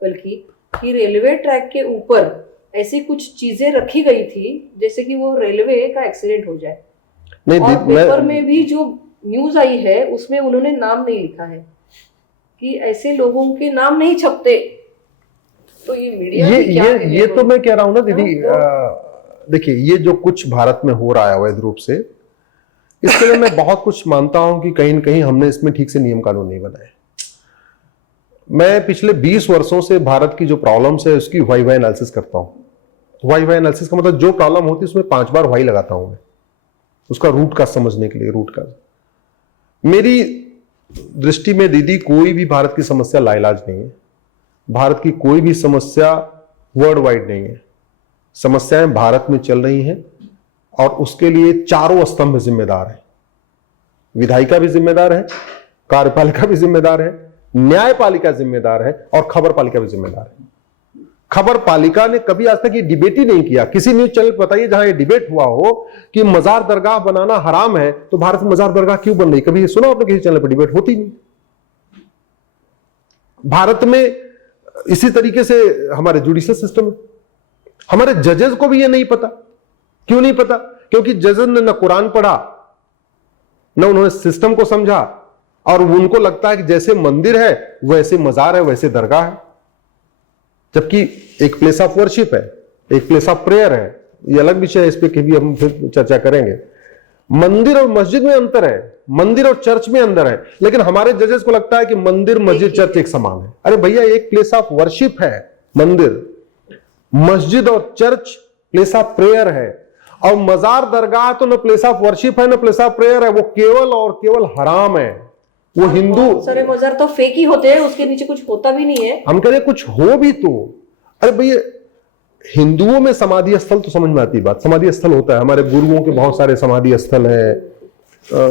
कल की कि रेलवे ट्रैक के ऊपर ऐसी कुछ चीजें रखी गई थी जैसे कि वो रेलवे का एक्सीडेंट हो जाए। नहीं, और पेपर में भी जो न्यूज आई है उसमें उन्होंने नाम नहीं लिखा है कि ऐसे लोगों के नाम नहीं छपते। तो ये मीडिया ये तो मैं कह रहा हूं ना दीदी, देखिए ये जो कुछ भारत में हो रहा है अवैध रूप से, इसके लिए मैं बहुत कुछ मानता हूं कि कहीं न कहीं हमने इसमें ठीक से नियम कानून नहीं बनाए। मैं पिछले 20 वर्षों से भारत की जो प्रॉब्लम्स है उसकी वाई एनालिसिस करता हूं। वाई एनालिसिस का मतलब जो प्रॉब्लम होती है उसमें 5 बार वाई लगाता हूं मैं, उसका रूट का समझने के लिए। रूट का मेरी दृष्टि में दीदी कोई भी भारत की समस्या लाइलाज नहीं है, भारत की कोई भी समस्या वर्ल्ड वाइड नहीं है। समस्याएं भारत में चल रही हैं और उसके लिए चारों स्तंभ जिम्मेदार हैं। विधायिका भी जिम्मेदार है, कार्यपालिका भी जिम्मेदार है, न्यायपालिका जिम्मेदार है और खबर पालिका भी जिम्मेदार है। खबर पालिका ने कभी आज तक ये डिबेट ही नहीं किया। किसी न्यूज चैनल पर बताइए जहां ये डिबेट हुआ हो कि मजार दरगाह बनाना हराम है तो भारत में मजार दरगाह क्यों बन रही, कभी सुना आपने किसी चैनल पर? डिबेट होती नहीं। भारत में इसी तरीके से हमारे जुडिशियल सिस्टम है, हमारे जजेस को भी ये नहीं पता। क्यों नहीं पता? क्योंकि जजेस ने न कुरान पढ़ा, न उन्होंने सिस्टम को समझा, और उनको लगता है कि जैसे मंदिर है वैसे मजार है, वैसे दरगाह है। जबकि एक प्लेस ऑफ वर्शिप है, एक प्लेस ऑफ प्रेयर है। ये अलग विषय है, इस पे कभी हम फिर चर्चा करेंगे। मंदिर और मस्जिद में अंतर है, मंदिर और चर्च में अंदर है, लेकिन हमारे जजेस को लगता है कि मंदिर, मस्जिद, चर्च एक समान है। अरे भैया, एक प्लेस ऑफ वर्शिप है मंदिर, मस्जिद और चर्च प्लेस ऑफ प्रेयर है, और मजार दरगाह तो न प्लेस ऑफ वर्शिप है न प्लेस ऑफ प्रेयर है, वो केवल और केवल हराम है। वो हिंदू सारे मजार तो फेक ही होते हैं, उसके नीचे कुछ होता भी नहीं है। हम कह रहे कुछ हो भी तो, अरे भैया हिंदुओं में समाधि स्थल तो समझ में आती बात, समाधि स्थल होता है, हमारे गुरुओं के बहुत सारे समाधि स्थल है।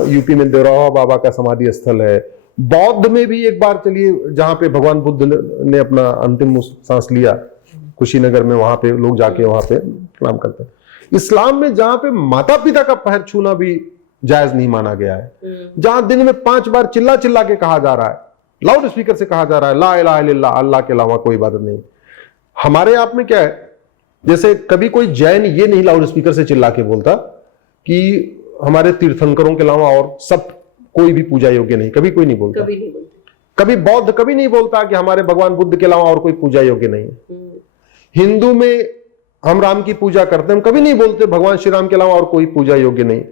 यूपी में देवरावा बाबा का समाधि स्थल है। बौद्ध में भी एक बार चलिए, जहां पे भगवान बुद्ध ने अपना अंतिम सांस लिया, कुशीनगर में, वहां पे लोग जाके वहां पे प्रणाम करते हैं। इस्लाम में जहां पे माता पिता का पैर छूना भी जायज नहीं माना गया है, जहां दिन में 5 बार चिल्ला चिल्ला के कहा जा रहा है, लाउड स्पीकर से कहा जा रहा है, ला इलाहा इल्लल्लाह, अल्लाह के अलावा कोई इबादत नहीं। हमारे आप में क्या है, जैसे कभी कोई जैन ये नहीं लाउड स्पीकर से चिल्ला के बोलता कि हमारे तीर्थंकरों के अलावा और सब कोई भी पूजा योग्य नहीं, कभी कोई नहीं बोलता। कभी नहीं बोलते। कभी बौद्ध कभी नहीं बोलता कि हमारे भगवान बुद्ध के अलावा और कोई पूजा योग्य नहीं है। हिंदू में हम राम की पूजा करते हैं, हम कभी नहीं बोलते भगवान श्री राम के अलावा और कोई पूजा योग्य नहीं।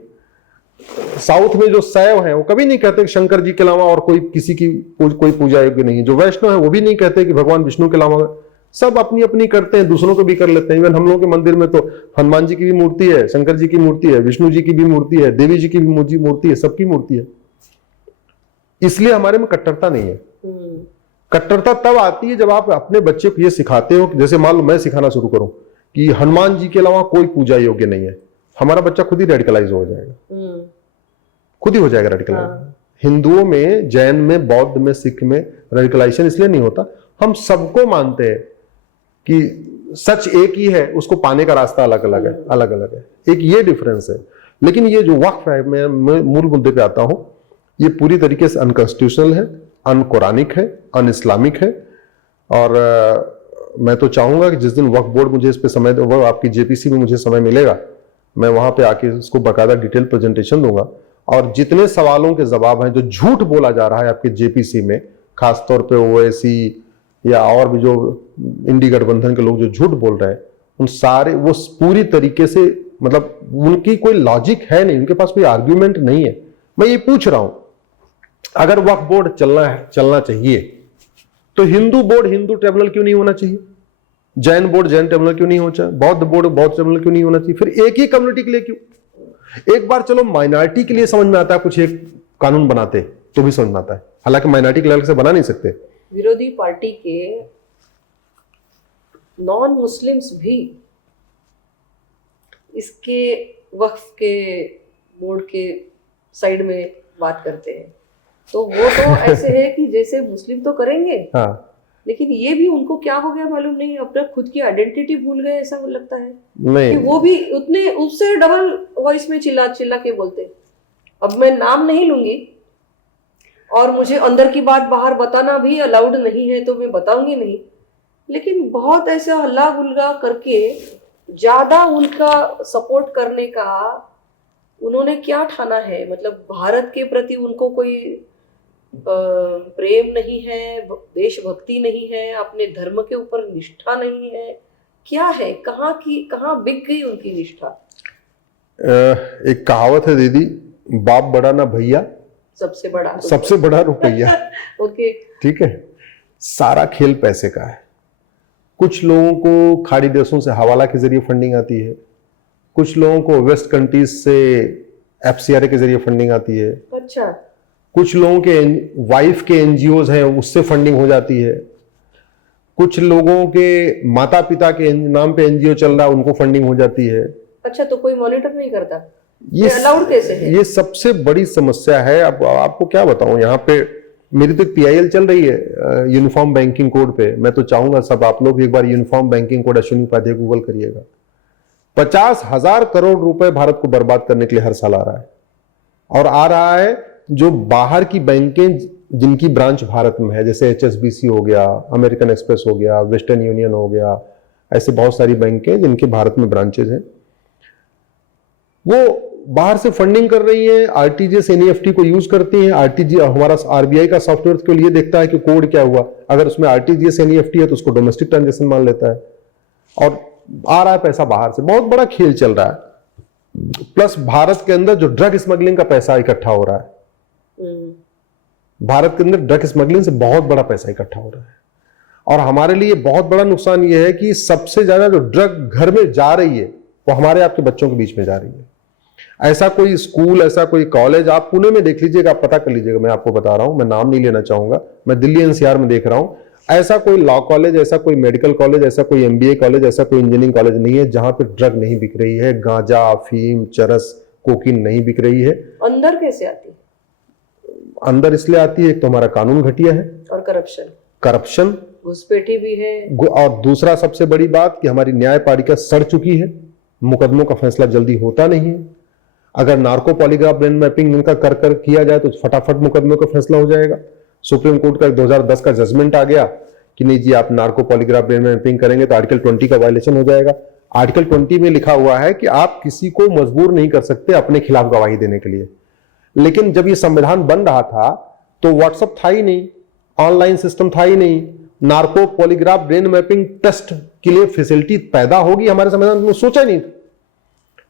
साउथ में जो शैव है वो कभी नहीं कहते कि शंकर जी के अलावा और कोई किसी की कोई पूजा योग्य नहीं है। जो वैष्णव है वो भी नहीं कहते कि भगवान विष्णु के अलावा, सब अपनी अपनी करते हैं, दूसरों को भी कर लेते हैं। इवन हम लोगों के मंदिर में तो हनुमान जी की भी मूर्ति है, शंकर जी की मूर्ति है, विष्णु जी की भी मूर्ति है, देवी जी की भी मूर्ति है, सबकी मूर्ति है। इसलिए हमारे में कट्टरता नहीं है। कट्टरता तब आती है जब आप अपने बच्चे को ये सिखाते हो, जैसे मान लो मैं सिखाना शुरू करूं कि हनुमान जी के अलावा कोई पूजा योग्य नहीं है, हमारा बच्चा खुद ही रेडिकलाइज हो जाएगा, खुद ही हो जाएगा रेडिकलाइज। हिंदुओं में, जैन में, बौद्ध में, सिख में रेडिकलाइजेशन इसलिए नहीं होता, हम सबको मानते हैं कि सच एक ही है, उसको पाने का रास्ता अलग अलग है, अलग अलग है। एक ये डिफरेंस है। लेकिन ये जो वक्फ है, मैं मूल मुद्दे पे आता हूं, ये पूरी तरीके से अनकॉन्स्टिट्यूशनल है, अनकुरानिक है, अन इस्लामिक है। और मैं तो चाहूंगा कि जिस दिन वक्फ बोर्ड मुझे इस पे समय, वो आपकी जेपीसी में मुझे समय मिलेगा, मैं वहां पे आके इसको बाकायदा डिटेल प्रेजेंटेशन दूंगा, और जितने सवालों के जवाब हैं जो झूठ बोला जा रहा है आपके जेपीसी में, खासतौर पे ओवैसी या और भी जो इंडी गठबंधन के लोग जो झूठ बोल रहे हैं, उन सारे वो पूरी तरीके से, मतलब उनकी कोई लॉजिक है नहीं, उनके पास कोई आर्ग्यूमेंट नहीं है। मैं ये पूछ रहा हूं, अगर वक्फ बोर्ड चलना चाहिए तो हिंदू बोर्ड हिंदू ट्रिब्यूनल क्यों नहीं होना चाहिए? जैन बोर्ड जैन ट्रिब्यूनल क्यों नहीं होना चाहिए? बौद्ध बोर्ड बौद्ध ट्रिब्यूनल क्यों नहीं होना चाहिए? फिर एक ही कम्युनिटी के लिए क्यों? एक बार चलो माइनॉरिटी के लिए समझ में आता है, कुछ एक कानून बनाते तो भी समझ में आता है, हालांकि माइनॉरिटी के लेवल से बना नहीं सकते। विरोधी पार्टी के नॉन मुस्लिम्स भी इसके वक्फ के बोर्ड के साइड में बात करते हैं, तो वो तो ऐसे है कि जैसे मुस्लिम तो करेंगे, हाँ, लेकिन ये भी उनको क्या हो गया मालूम नहीं, अपना खुद की आइडेंटिटी भूल गए ऐसा लगता है कि नहीं, वो भी उतने उससे डबल वॉइस में चिल्ला चिल्ला के बोलते हैं। अब मैं नाम नहीं लूंगी और मुझे अंदर की बात बाहर बताना भी अलाउड नहीं है तो मैं बताऊंगी नहीं, लेकिन बहुत ऐसा हल्ला गुल्ला करके ज्यादा उनका सपोर्ट करने का उन्होंने क्या ठाना है? मतलब भारत के प्रति उनको कोई प्रेम नहीं है, देशभक्ति नहीं है, अपने धर्म के ऊपर निष्ठा नहीं है, क्या है? कहाँ बिक गई उनकी निष्ठा? एक कहावत है दीदी, बाप बड़ा ना भैया, सबसे बड़ा रुपया। ओके, ठीक है, सारा खेल पैसे का है। कुछ लोगों को खाड़ी देशों से हवाला के जरिए फंडिंग आती है, कुछ लोगों को वेस्ट कंट्रीज से एफसीआरए के जरिए फंडिंग आती है, अच्छा, कुछ लोगों के वाइफ के एनजीओज हैं उससे फंडिंग हो जाती है, कुछ लोगों के माता पिता के नाम पे एनजीओ चल रहा है उनको फंडिंग हो जाती है। अच्छा, तो कोई मॉनिटर नहीं करता? ये अलाउड कैसे है? ये सबसे बड़ी समस्या है। अब आपको क्या बताऊं, यहाँ पे मेरी तो एक पीआईएल चल रही है यूनिफॉर्म बैंकिंग कोड पे। मैं तो चाहूंगा सब आप लोग एक बार uniform banking code Ashwini Upadhyay Google करिएगा। 50,000 करोड़ रुपए भारत को बर्बाद करने के लिए हर साल आ रहा है, और आ रहा है जो बाहर की बैंकें जिनकी ब्रांच भारत में है, जैसे एचएसबीसी हो गया, अमेरिकन एक्सप्रेस हो गया, वेस्टर्न यूनियन हो गया, ऐसे बहुत सारी बैंकें जिनके भारत में ब्रांचेज हैं, वो बाहर से फंडिंग कर रही है, आरटीजीएस एनईएफटी को यूज करती हैं। आरटीजीएस हमारा आरबीआई का सॉफ्टवेयर के लिए देखता है कि कोड क्या हुआ, अगर उसमें आरटीजीएस एनईएफटी है तो उसको डोमेस्टिक ट्रांजेक्शन मान लेता है, और आ रहा है पैसा बाहर से। बहुत बड़ा खेल चल रहा है। प्लस भारत के अंदर जो ड्रग स्मगलिंग का पैसा इकट्ठा हो रहा है, भारत के अंदर ड्रग स्मगलिंग से बहुत बड़ा पैसा इकट्ठा हो रहा है, और हमारे लिए बहुत बड़ा नुकसान यह है कि सबसे ज्यादा जो ड्रग घर में जा रही है वो हमारे आपके बच्चों के बीच में जा रही है। ऐसा कोई स्कूल, ऐसा कोई कॉलेज आप पुणे में देख लीजिएगा, आप पता कर लीजिएगा, मैं आपको बता रहा हूं, मैं नाम नहीं लेना चाहूंगा, मैं दिल्ली एनसीआर में देख रहा हूं, ऐसा कोई लॉ कॉलेज, ऐसा कोई मेडिकल कॉलेज, ऐसा कोई एमबीए कॉलेज, ऐसा कोई इंजीनियरिंग कॉलेज नहीं है जहां पे ड्रग नहीं बिक रही है, गांजा, अफीम, चरस, कोकीन नहीं बिक रही है। अंदर कैसे आती है? अंदर इसलिए आती है, एक तो हमारा कानून घटिया है, और करप्शन, घुसपैठी भी है, और दूसरा सबसे बड़ी बात कि हमारी न्यायपालिका सड़ चुकी है, मुकदमों का फैसला जल्दी होता नहीं है। अगर नार्को पॉलीग्राफ ब्रेन मैपिंग इनका कर किया जाए तो फटाफट मुकदमों का फैसला हो जाएगा। सुप्रीम कोर्ट का 2010 का जजमेंट आ गया कि नहीं जी, आप नार्को पॉलीग्राफ ब्रेन मैपिंग करेंगे तो आर्टिकल 20 का वायलेशन हो जाएगा। आर्टिकल 20 में लिखा हुआ है कि आप किसी को मजबूर नहीं कर सकते अपने खिलाफ गवाही देने के लिए, लेकिन जब ये संविधान बन रहा था तो व्हाट्सएप था ही नहीं, ऑनलाइन सिस्टम था ही नहीं, narco polygraph brain mapping test के लिए फैसिलिटी पैदा होगी हमारे संविधान में सोचा ही नहीं था।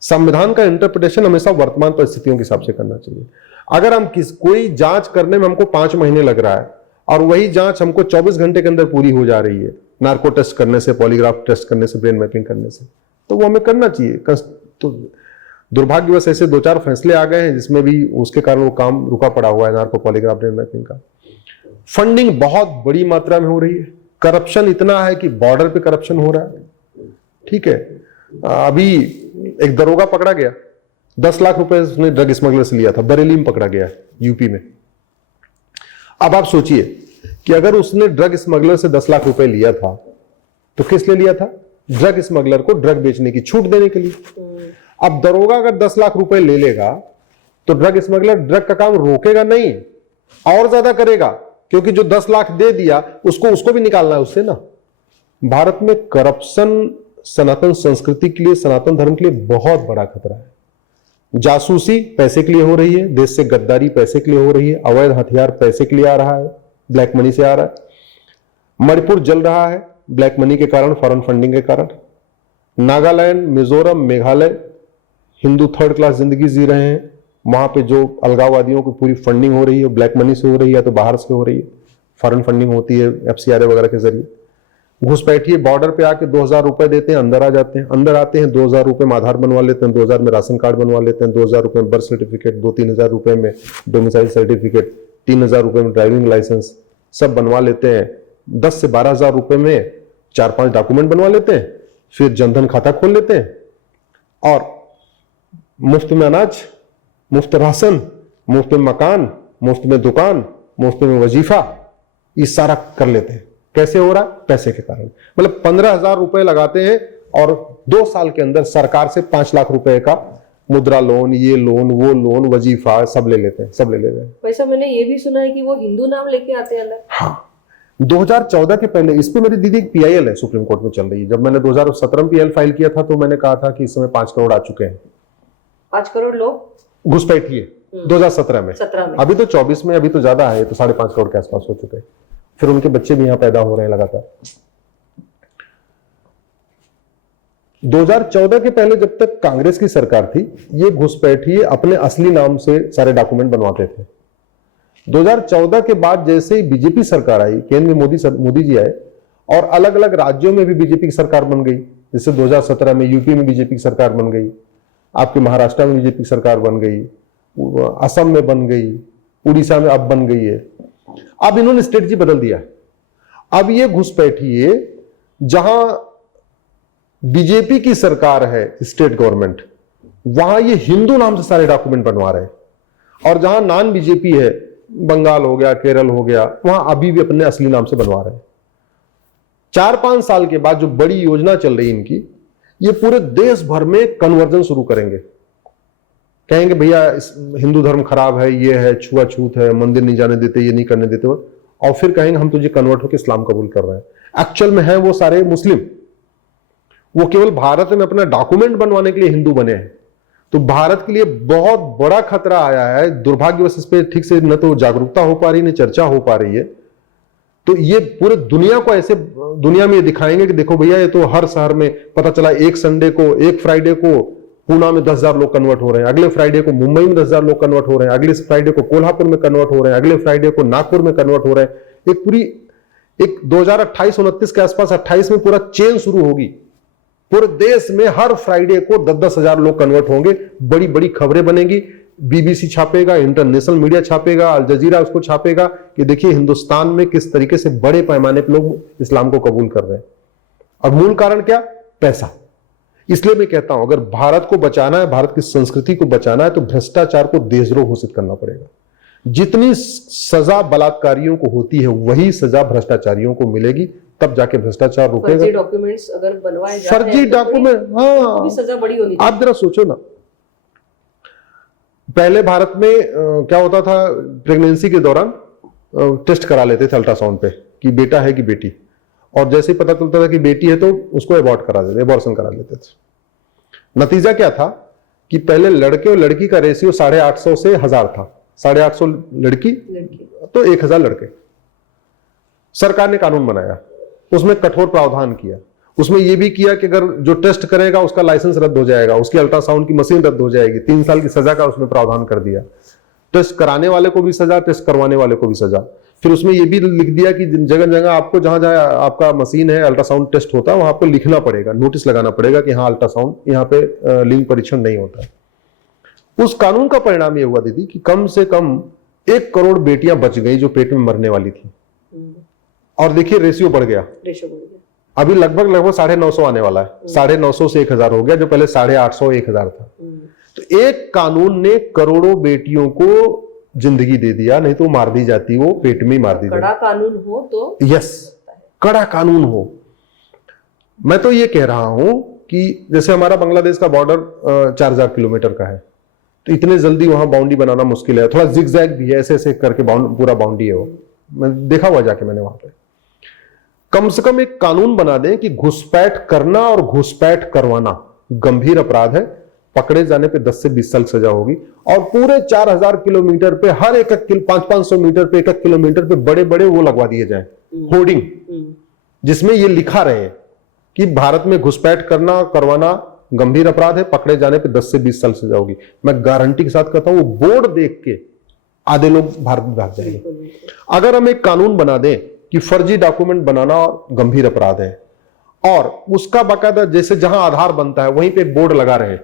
संविधान का इंटरप्रिटेशन हमेशा वर्तमान परिस्थितियों के हिसाब से करना चाहिए। अगर हम कोई जांच करने में हमको 5 महीने लग रहा है और वही जांच हमको 24 घंटे के अंदर पूरी हो जा रही है, नार्को टेस्ट करने से, पॉलीग्राफ टेस्ट करने से, ब्रेन मैपिंग करने से, तो वो हमें करना चाहिए। तो दुर्भाग्यवश ऐसे 2-4 फैसले आ गए हैं जिसमें भी उसके कारण वो काम रुका पड़ा हुआ है, नार्को पॉलीग्राफ ब्रेन मैपिंग का। फंडिंग बहुत बड़ी मात्रा में हो रही है, करप्शन इतना है कि बॉर्डर पे करप्शन हो रहा है। ठीक है, अभी एक दरोगा पकड़ा गया, 10 लाख रुपए उसने ड्रग स्मगलर से लिया था, बरेली में पकड़ा गया यूपी में। अब आप सोचिए कि अगर उसने ड्रग स्मगलर से 10 लाख रुपए लिया था तो किस लिए लिया था? ड्रग स्मगलर को ड्रग बेचने की छूट देने के लिए। अब दरोगा अगर 10 लाख रुपए ले लेगा तो ड्रग स्मगलर ड्रग का काम रोकेगा नहीं, और ज्यादा करेगा, क्योंकि जो 10 लाख दे दिया उसको भी निकालना है उससे ना। भारत में करप्शन सनातन संस्कृति के लिए, सनातन धर्म के लिए बहुत बड़ा खतरा है। जासूसी पैसे के लिए हो रही है, देश से गद्दारी पैसे के लिए हो रही है, अवैध हथियार पैसे के लिए आ रहा है, ब्लैक मनी से आ रहा है। मणिपुर जल रहा है ब्लैक मनी के कारण, फॉरेन फंडिंग के कारण। नागालैंड, मिजोरम, मेघालय हिंदू थर्ड क्लास जिंदगी जी रहे हैं, वहां पे जो अलगाववादियों की पूरी फंडिंग हो रही है ब्लैक मनी से हो रही है, तो बाहर से हो रही है, फॉरेन फंडिंग होती है एफसीआरए वगैरह के जरिए। घुसपैठिए बॉर्डर पे आके 2000 रुपए देते हैं, अंदर आ जाते हैं, अंदर आते हैं 2000 रुपए में आधार बनवा लेते हैं, 2000 में राशन कार्ड बनवा लेते हैं, 2000 रुपए में बर्थ सर्टिफिकेट, 2-3 हजार रुपए में डोमिसाइल सर्टिफिकेट, 3000 रुपए में ड्राइविंग लाइसेंस, सब बनवा लेते हैं। 10 से 12 हजार रुपए में 4-5 डॉक्यूमेंट बनवा लेते हैं, फिर जनधन खाता खोल लेते हैं, और मुफ्त में अनाज, मुफ्त राशन, मुफ्त में मकान, मुफ्त में दुकान, मुफ्त में वजीफा, ये सारा कर लेते हैं। कैसे हो रहा है? पैसे के कारण। मतलब 15,000 रुपए लगाते हैं और 2 साल के अंदर सरकार से 5 लाख रुपए का मुद्रा लोन, ये लोन, वो लोन, वजीफा सब ले लेते हैं, सब ले लेते हैं। वैसा मैंने ये भी सुना है कि वो हिंदू नाम लेके आते हैं अलग। हाँ, 2014 के पहले इस पे मेरी दीदी की PIL है, सुप्रीम कोर्ट में चल रही है। जब मैंने 2017 में PIL फाइल किया था तो मैंने कहा था कि इस समय 5 करोड़ आ चुके हैं। 5 करोड़ लोग घुसपैठिए 2017 में। 17 में अभी तो 24 में अभी तो ज्यादा है, तो 5.5 करोड़ के आसपास हो चुके हैं। फिर उनके बच्चे भी यहां पैदा हो रहे हैं लगातार। 2014 के पहले जब तक कांग्रेस की सरकार थी, ये घुसपैठिए अपने असली नाम से सारे डॉक्यूमेंट बनवाते थे। 2014 के बाद जैसे ही बीजेपी सरकार आई, केंद्र में मोदी जी आए और अलग अलग राज्यों में भी बीजेपी की सरकार बन गई। जैसे 2017 में यूपी में बीजेपी की सरकार बन गई, आपके महाराष्ट्र में बीजेपी की सरकार बन गई, असम में बन गई, उड़ीसा में अब बन गई है। अब इन्होंने स्ट्रेटजी बदल दिया। अब ये घुसपैठिए जहां बीजेपी की सरकार है, स्टेट गवर्नमेंट, वहां ये हिंदू नाम से सारे डॉक्यूमेंट बनवा रहे हैं। और जहां नॉन बीजेपी है, बंगाल हो गया, केरल हो गया, वहां अभी भी अपने असली नाम से बनवा रहे हैं। 4-5 साल के बाद जो बड़ी योजना चल रही इनकी, ये पूरे देश भर में कन्वर्जन शुरू करेंगे। कहेंगे भैया हिंदू धर्म खराब है, ये है, छुआछूत है, मंदिर नहीं जाने देते, ये नहीं करने देते, और फिर कहेंगे हम तुझे कन्वर्ट होकर इस्लाम कबूल कर रहे हैं। एक्चुअल में है वो सारे मुस्लिम, वो केवल भारत में अपना डॉक्यूमेंट बनवाने के लिए हिंदू बने हैं। तो भारत के लिए बहुत बड़ा खतरा आया है। दुर्भाग्यवश इस पर ठीक से न तो जागरूकता हो पा रही, न चर्चा हो पा रही है। तो ये पूरे दुनिया को ऐसे दुनिया में ये दिखाएंगे कि देखो भैया, ये तो हर शहर में पता चला, एक संडे को, एक फ्राइडे को पूना में 10,000 लोग कन्वर्ट हो रहे हैं, अगले फ्राइडे को मुंबई में 10,000 लोग कन्वर्ट हो रहे हैं, अगले फ्राइडे को कोल्हापुर में कन्वर्ट हो रहे हैं, अगले फ्राइडे को नागपुर में कन्वर्ट हो रहे हैं। एक 2028-29 के आसपास 28 में पूरा चेन शुरू होगी। पूरे देश में हर फ्राइडे को 10,000 लोग कन्वर्ट होंगे। बड़ी बड़ी खबरें बनेगी, BBC छापेगा, इंटरनेशनल मीडिया छापेगा, अल जजीरा उसको छापेगा कि देखिए हिंदुस्तान में किस तरीके से बड़े पैमाने पर लोग इस्लाम को कबूल कर रहे हैं। और मूल कारण क्या? पैसा। इसलिए मैं कहता हूं, अगर भारत को बचाना है, भारत की संस्कृति को बचाना है, तो भ्रष्टाचार को देशद्रोह घोषित करना पड़ेगा। जितनी सजा बलात्कारियों को होती है, वही सजा भ्रष्टाचारियों को मिलेगी, तब जाके भ्रष्टाचार रुकेगा। फर्जी डॉक्यूमेंट्स अगर बनवाए जाते हैं, फर्जी डॉक्यूमेंट, हाँ, तो सजा बड़ी होनी चाहिए। आप जरा सोचो ना, पहले भारत में क्या होता था, प्रेगनेंसी के दौरान टेस्ट करा लेते थे अल्ट्रासाउंड पे कि बेटा है कि बेटी, और जैसे ही पता चलता था कि बेटी है तो उसको एबॉर्ट करा देते, एबॉर्शन करा लेते थे। नतीजा क्या था कि पहले लड़के और लड़की का रेशियो 850 से 1000 था। 850 लड़की तो 1000 लड़के। सरकार ने कानून बनाया, उसमें कठोर प्रावधान किया। उसमें यह भी किया कि अगर जो टेस्ट करेगा उसका लाइसेंस रद्द हो जाएगा, उसकी अल्ट्रासाउंड की मशीन रद्द हो जाएगी। 3 साल की सजा का उसमें प्रावधान कर दिया। टेस्ट कराने वाले को भी सजा, टेस्ट करवाने वाले को भी सजा। फिर उसमें यह भी लिख दिया कि जगह जगह आपको जहां जहां आपका मशीन है, अल्ट्रासाउंड टेस्ट होता है, वहां आपको लिखना पड़ेगा, नोटिस लगाना पड़ेगा कि हाँ अल्ट्रासाउंड यहाँ पे लिंग परीक्षण नहीं होता। उस कानून का परिणाम यह हुआ दीदी कि कम से कम 1 करोड़ बेटियां बच गई जो पेट में मरने वाली थी। और देखिए रेशियो बढ़ गया, अभी लगभग 950 आने वाला है। 950 से 1000 हो गया, जो पहले 850 1000 था। तो एक कानून ने करोड़ों बेटियों को जिंदगी दे दिया, नहीं तो मार दी जाती, वो पेट में मार दी जाती। कड़ा कानून हो तो, यस, कड़ा कानून हो। मैं तो ये कह रहा हूं कि जैसे हमारा बांग्लादेश का बॉर्डर 4000 किलोमीटर का है, तो इतने जल्दी वहां बाउंड्री बनाना मुश्किल है। थोड़ा जिगजैग भी है, ऐसे ऐसे करके पूरा बाउंड्री है वो, मैं देखा हुआ जाके मैंने वहां पे। कम से कम एक कानून बना दें कि घुसपैठ करना और घुसपैठ करवाना गंभीर अपराध है, पकड़े जाने पे 10 से 20 साल सजा होगी। और पूरे 4000 किलोमीटर पे हर 500 मीटर पे 1 किलोमीटर पे बड़े बड़े वो लगवा दिए जाए, होर्डिंग, जिसमें ये लिखा रहे कि भारत में घुसपैठ करना करवाना गंभीर अपराध है, पकड़े जाने पे 10 से 20 साल सजा होगी। मैं गारंटी के साथ कहता हूं, वो बोर्ड देख के आधे लोग भारत में भाग जाएंगे। अगर हम एक कानून बना दें कि फर्जी डॉक्यूमेंट बनाना गंभीर अपराध है, और उसका बाकायदा जैसे जहां आधार बनता है वहीं पे एक बोर्ड लगा रहे,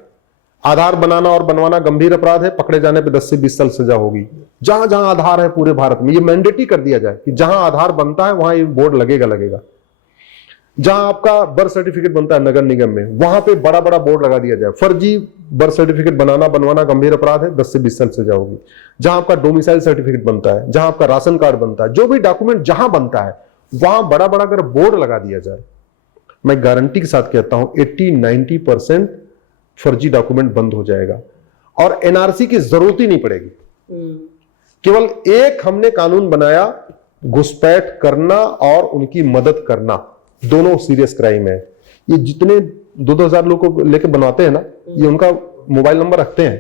आधार बनाना और बनवाना गंभीर अपराध है, पकड़े जाने पे 10 से 20 साल सजा होगी। जहां जहां आधार है पूरे भारत में, ये मैंडेटरी कर दिया जाए कि जहां आधार बनता है वहां ये बोर्ड लगेगा। जहां आपका बर्थ सर्टिफिकेट बनता है नगर निगम में, वहां पे बड़ा बड़ा बोर्ड लगा दिया जाए, फर्जी बर्थ सर्टिफिकेट बनाना बनवाना गंभीर अपराध है, 10 से 20 साल सजा होगी। जहां आपका डोमिसाइल सर्टिफिकट बनता है, जहां आपका राशन कार्ड बनता है, जो भी डॉक्यूमेंट जहां बनता है वहां बड़ा बड़ा अगर बोर्ड लगा दिया जाए, मैं गारंटी के साथ कहता हूं 80-90% फर्जी डॉक्यूमेंट बंद हो जाएगा और एनआरसी की जरूरत ही नहीं पड़ेगी। केवल एक हमने कानून बनाया, घुसपैठ करना और उनकी मदद करना, दोनों सीरियस क्राइम है। ये जितने 2-2 लोग को लेके बनवाते हैं ना, ये उनका मोबाइल नंबर रखते हैं,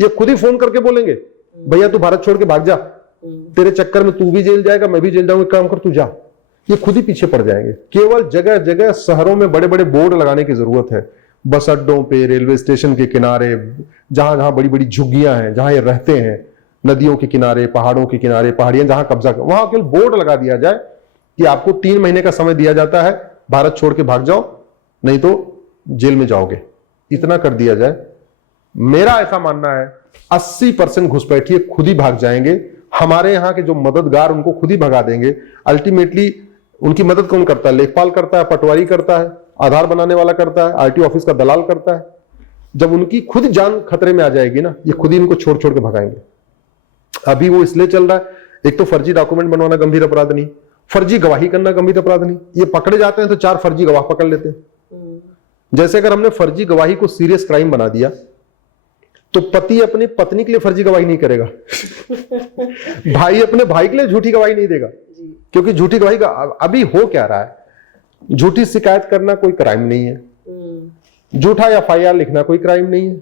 ये खुद ही फोन करके बोलेंगे भैया तू भारत छोड़ के भाग जा, तेरे चक्कर में तू भी जेल जाएगा, मैं भी जेल जाऊंगा, काम कर तू जा। ये खुद ही पीछे पड़ जाएंगे। केवल जगह जगह शहरों में बड़े बड़े बोर्ड लगाने की जरूरत है, बस अड्डों पे, रेलवे स्टेशन के किनारे, जहां जहां बड़ी बड़ी झुग्गियां हैं, जहां ये रहते हैं, नदियों के किनारे, पहाड़ों के किनारे, पहाड़ियां जहां कब्जा कर, वहां केवल बोर्ड लगा दिया जाए कि आपको 3 महीने का समय दिया जाता है, भारत छोड़ के भाग जाओ नहीं तो जेल में जाओगे। इतना कर दिया जाए, मेरा ऐसा मानना है 80% घुसपैठिए खुद ही भाग जाएंगे। हमारे यहाँ के जो मददगार उनको खुद ही भगा देंगे। अल्टीमेटली उनकी मदद कौन करता है? लेखपाल करता है, पटवारी करता है, आधार बनाने वाला करता है, आरटीओ ऑफिस का दलाल करता है। जब उनकी खुद जान खतरे में आ जाएगी ना, ये खुद ही इनको छोड़ छोड़ के भगाएंगे। अभी वो इसलिए चल रहा है, एक तो फर्जी डॉक्यूमेंट बनवाना गंभीर अपराध नहीं, फर्जी गवाही करना गंभीर अपराध नहीं। ये पकड़े जाते हैं तो 4 फर्जी गवाह पकड़ लेते हैं। जैसे अगर हमने फर्जी गवाही को सीरियस क्राइम बना दिया तो पति अपनी पत्नी के लिए फर्जी गवाही नहीं करेगा भाई अपने भाई के लिए झूठी गवाही नहीं देगा, क्योंकि झूठी गवाही का अभी हो क्या रहा है, झूठी शिकायत करना कोई क्राइम नहीं है, झूठा एफआईआर लिखना कोई क्राइम नहीं है,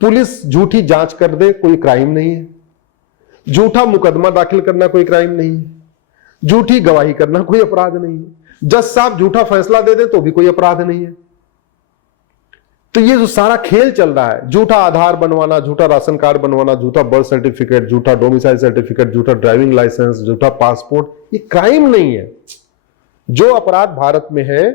पुलिस झूठी जांच कर दे कोई क्राइम नहीं है, झूठा मुकदमा दाखिल करना कोई क्राइम नहीं है, झूठी गवाही करना कोई अपराध नहीं है, जज साहब झूठा फैसला दे दे तो भी कोई अपराध नहीं है। तो ये जो सारा खेल चल रहा है, झूठा आधार बनवाना, झूठा राशन कार्ड बनवाना, झूठा बर्थ सर्टिफिकेट, झूठा डोमिसाइल सर्टिफिकेट, झूठा ड्राइविंग लाइसेंस, झूठा पासपोर्ट, ये क्राइम नहीं है। जो अपराध भारत में है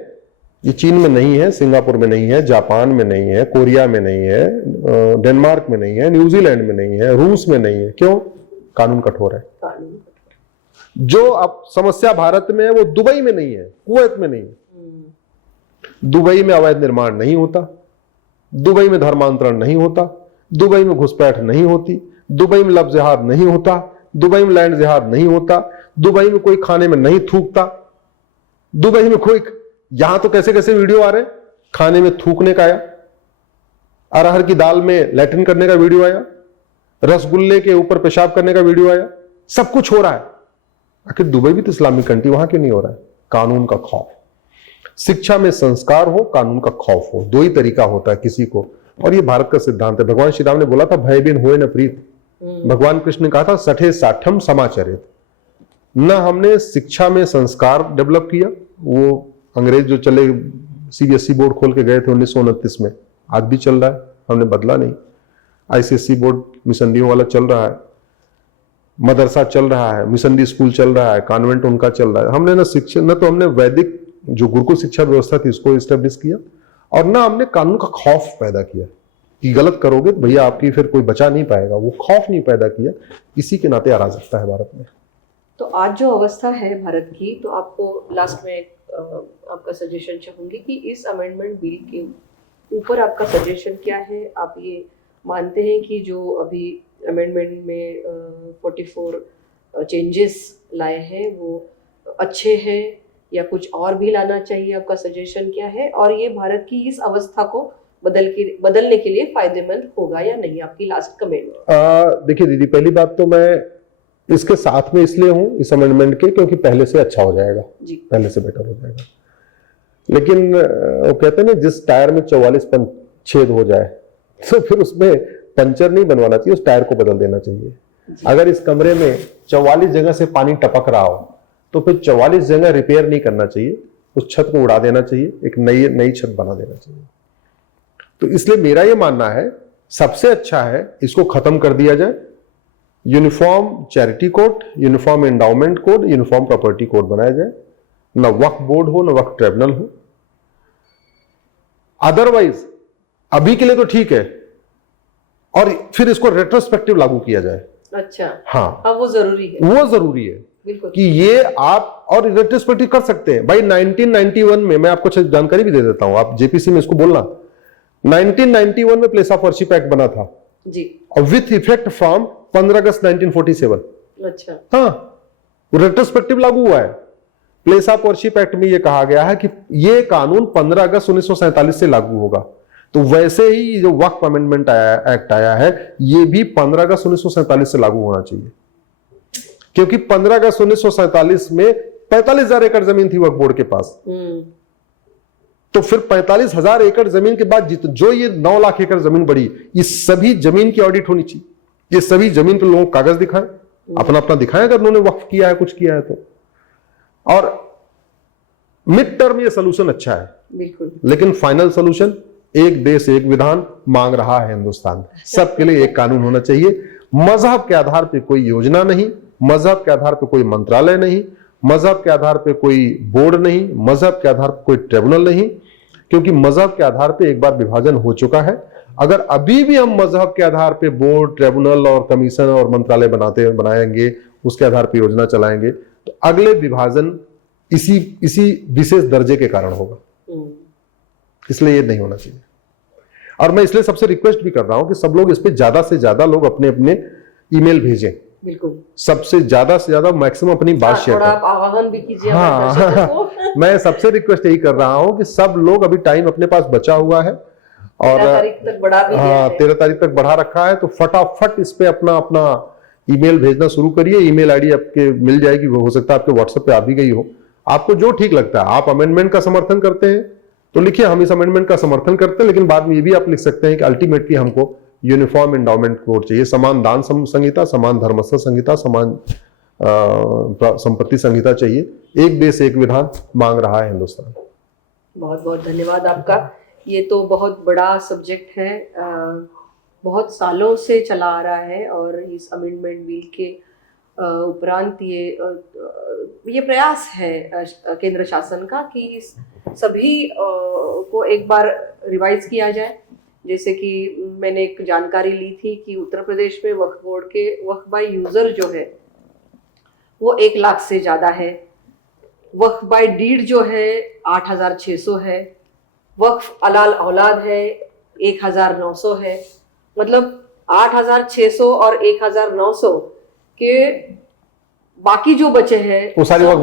ये चीन में नहीं है, सिंगापुर में नहीं है, जापान में नहीं है, कोरिया में नहीं है, डेनमार्क में नहीं है, न्यूजीलैंड में नहीं है, रूस में नहीं है। क्यों? कानून कठोर है। जो अब समस्या भारत में है वो दुबई में नहीं है, कुवैत में नहीं है। दुबई में अवैध निर्माण नहीं होता, दुबई में धर्मांतरण नहीं होता, दुबई में घुसपैठ नहीं होती, दुबई में लव जिहाद नहीं होता, दुबई में लैंड जिहाद नहीं होता, दुबई में कोई खाने में नहीं थूकता, दुबई में कोई, यहां तो कैसे कैसे वीडियो आ रहे, खाने में थूकने का आया, अरहर की दाल में लैट्रिन करने का वीडियो आया, रसगुल्ले के ऊपर पेशाब करने का वीडियो आया, सब कुछ हो रहा है। आखिर दुबई भी तो इस्लामिक कंट्री, वहां क्यों नहीं हो रहा है? कानून का खौफ। शिक्षा में संस्कार हो, कानून का खौफ हो, 2 ही तरीका होता है किसी को, और ये भारत का सिद्धांत है। भगवान श्री राम ने बोला था भय बिन होए न प्रीत। भगवान कृष्ण ने कहा था सठे साठम समाचरित। न हमने शिक्षा में संस्कार डेवलप किया, वो अंग्रेज जो चले सीबीएसई बोर्ड खोल के गए थे 1929 में, आज भी चल रहा है, हमने बदला नहीं। आईसीएसई बोर्ड मिशनरियों वाला चल रहा है, मदरसा चल रहा है, मिशनरी स्कूल चल रहा है, कॉन्वेंट उनका चल रहा है। हमने ना शिक्षा, न तो हमने वैदिक जो गुरुकुल शिक्षा व्यवस्था थी इसको एस्टेब्लिश किया, और ना हमने कानून का खौफ पैदा किया कि गलत करोगे तो भैया आपकी फिर कोई बचा नहीं पाएगा। वो खौफ नहीं पैदा किया, इसी के नाते अराजकता है भारत में। तो आज जो अवस्था है भारत की, तो आपको लास्ट में आपका सजेशन चाहूंगी कि इस अमेंडमेंट बिल के ऊपर आपका सजेशन क्या है? आप ये मानते हैं कि जो अभी अमेंडमेंट में 44 चेंजेस लाए हैं वो अच्छे हैं, या कुछ और भी लाना चाहिए? आपका सजेशन क्या है? और ये भारत की इस अवस्था को बदलने के लिए फायदेमंद होगा या नहीं? आपकी लास्ट कमेंट। देखिए दीदी, पहली बात तो मैं इसके साथ में इसलिए हूं इस अमेंडमेंट के, क्योंकि पहले से अच्छा हो जाएगा जी, पहले से बेटर हो जाएगा। लेकिन वो कहते हैं ना, जिस टायर में 44 छेद हो जाए तो फिर उसमें पंचर नहीं बनवाना चाहिए, उस टायर को बदल देना चाहिए। अगर इस कमरे में 44 जगह से पानी टपक रहा हो तो फिर 44 जगह रिपेयर नहीं करना चाहिए, उस छत को उड़ा देना चाहिए, एक नई छत बना देना चाहिए। तो इसलिए मेरा ये मानना है सबसे अच्छा है इसको खत्म कर दिया जाए, uniform charity code, uniform endowment code, uniform property code बनाया जाए, ना वक्फ बोर्ड हो ना वक्फ ट्रिब्यूनल हो। अदरवाइज अभी के लिए तो ठीक है, और फिर इसको रेट्रोस्पेक्टिव लागू किया जाए। अच्छा, हाँ, वो जरूरी है, वो जरूरी है। बिल्कुल। कि ये आप और रेट्रोस्पेक्टिव कर सकते हैं भाई। 1991 में मैं आपको जानकारी भी दे देता हूं, आप जेपीसी में इसको बोलना। 1991 में प्लेस ऑफ वर्शिप एक्ट बना था जी, और विथ इफेक्ट फ्रॉम 15 अगस्त 1947। अच्छा, हाँ, रेट्रोस्पेक्टिव लागू हुआ है। प्लेस ऑफ वर्शिप एक्ट में यह कहा गया है कि यह कानून 15 अगस्त 1947 से लागू होगा। तो वैसे ही जो वक्फ अमेंडमेंट एक्ट आया है, यह भी 15 अगस्त 1947 से लागू होना चाहिए, क्योंकि 15 अगस्त 1947 में 45,000 एकड़ जमीन थी वक्फ बोर्ड के पास। तो फिर 45,000 एकड़ जमीन के बाद जो ये 9 लाख एकड़ जमीन बढ़ी, इस सभी जमीन की ऑडिट होनी चाहिए। ये सभी जमीन पे लोगों को कागज दिखाएं, अपना अपना दिखाएं अगर उन्होंने वक्फ किया है, कुछ किया है तो। और मिड टर्म ये सोल्यूशन अच्छा है, बिल्कुल, लेकिन फाइनल सोल्यूशन एक देश एक विधान मांग रहा है हिंदुस्तान। सबके लिए एक कानून होना चाहिए। मजहब के आधार पर कोई योजना नहीं, मजहब के आधार पर कोई मंत्रालय नहीं, मजहब के आधार पर कोई बोर्ड नहीं, मजहब के आधार पर कोई ट्रिब्यूनल नहीं, क्योंकि मजहब के आधार पर एक बार विभाजन हो चुका है। अगर अभी भी हम मजहब के आधार पर बोर्ड, ट्रिब्यूनल और कमीशन और मंत्रालय बनाएंगे, उसके आधार पर योजना चलाएंगे, तो अगले विभाजन इसी विशेष दर्जे के कारण होगा। इसलिए ये नहीं होना चाहिए। और मैं इसलिए सबसे रिक्वेस्ट भी कर रहा हूं कि सब लोग इस पे ज्यादा से ज्यादा लोग अपने अपने ईमेल भेजें। बिल्कुल, सबसे ज्यादा मैक्सिमम अपनी बात शेयर करें। आह्वान भी कीजिए। हाँ, मैं सबसे रिक्वेस्ट यही कर रहा हूं कि सब लोग, अभी टाइम अपने पास बचा हुआ है और 13 तारीख तक बढ़ा भी दिया है। 13 तारीख तक बढ़ा रखा है, तो फटाफट इस पे अपना ईमेल भेजना शुरू करिए। ईमेल आईडी आपके मिल जाएगी, वो हो सकता है आपके व्हाट्सएप पे आ भी गई हो। आपको जो ठीक लगता है, आप अमेंडमेंट का समर्थन करते हैं तो लिखिए हम इस अमेंडमेंट का समर्थन करते हैं, लेकिन बाद में ये भी आप लिख सकते हैं कि अल्टीमेटली हमको यूनिफॉर्म एंडाउमेंट कोड चाहिए, समान दान संहिता, समान धर्मस्थ संहिता, समान संपत्ति संहिता चाहिए। एक देश एक विधान मांग रहा है हिंदुस्तान। बहुत बहुत धन्यवाद आपका। ये तो बहुत बड़ा सब्जेक्ट है, बहुत सालों से चला आ रहा है, और इस अमेंडमेंट बिल के उपरांत ये प्रयास है केंद्र शासन का कि इस सभी को एक बार रिवाइज किया जाए। जैसे कि मैंने एक जानकारी ली थी कि उत्तर प्रदेश में वक्फ बोर्ड के वक्फ बाय यूजर जो है वो 1 लाख से ज्यादा है, वक्फ बाय डीड जो है 8,600 है, वक्फ अलाल औलाद है 1,900 है। मतलब 8,600 और 1,900 के बाकी जो बचे हैं वो सारी वक्फ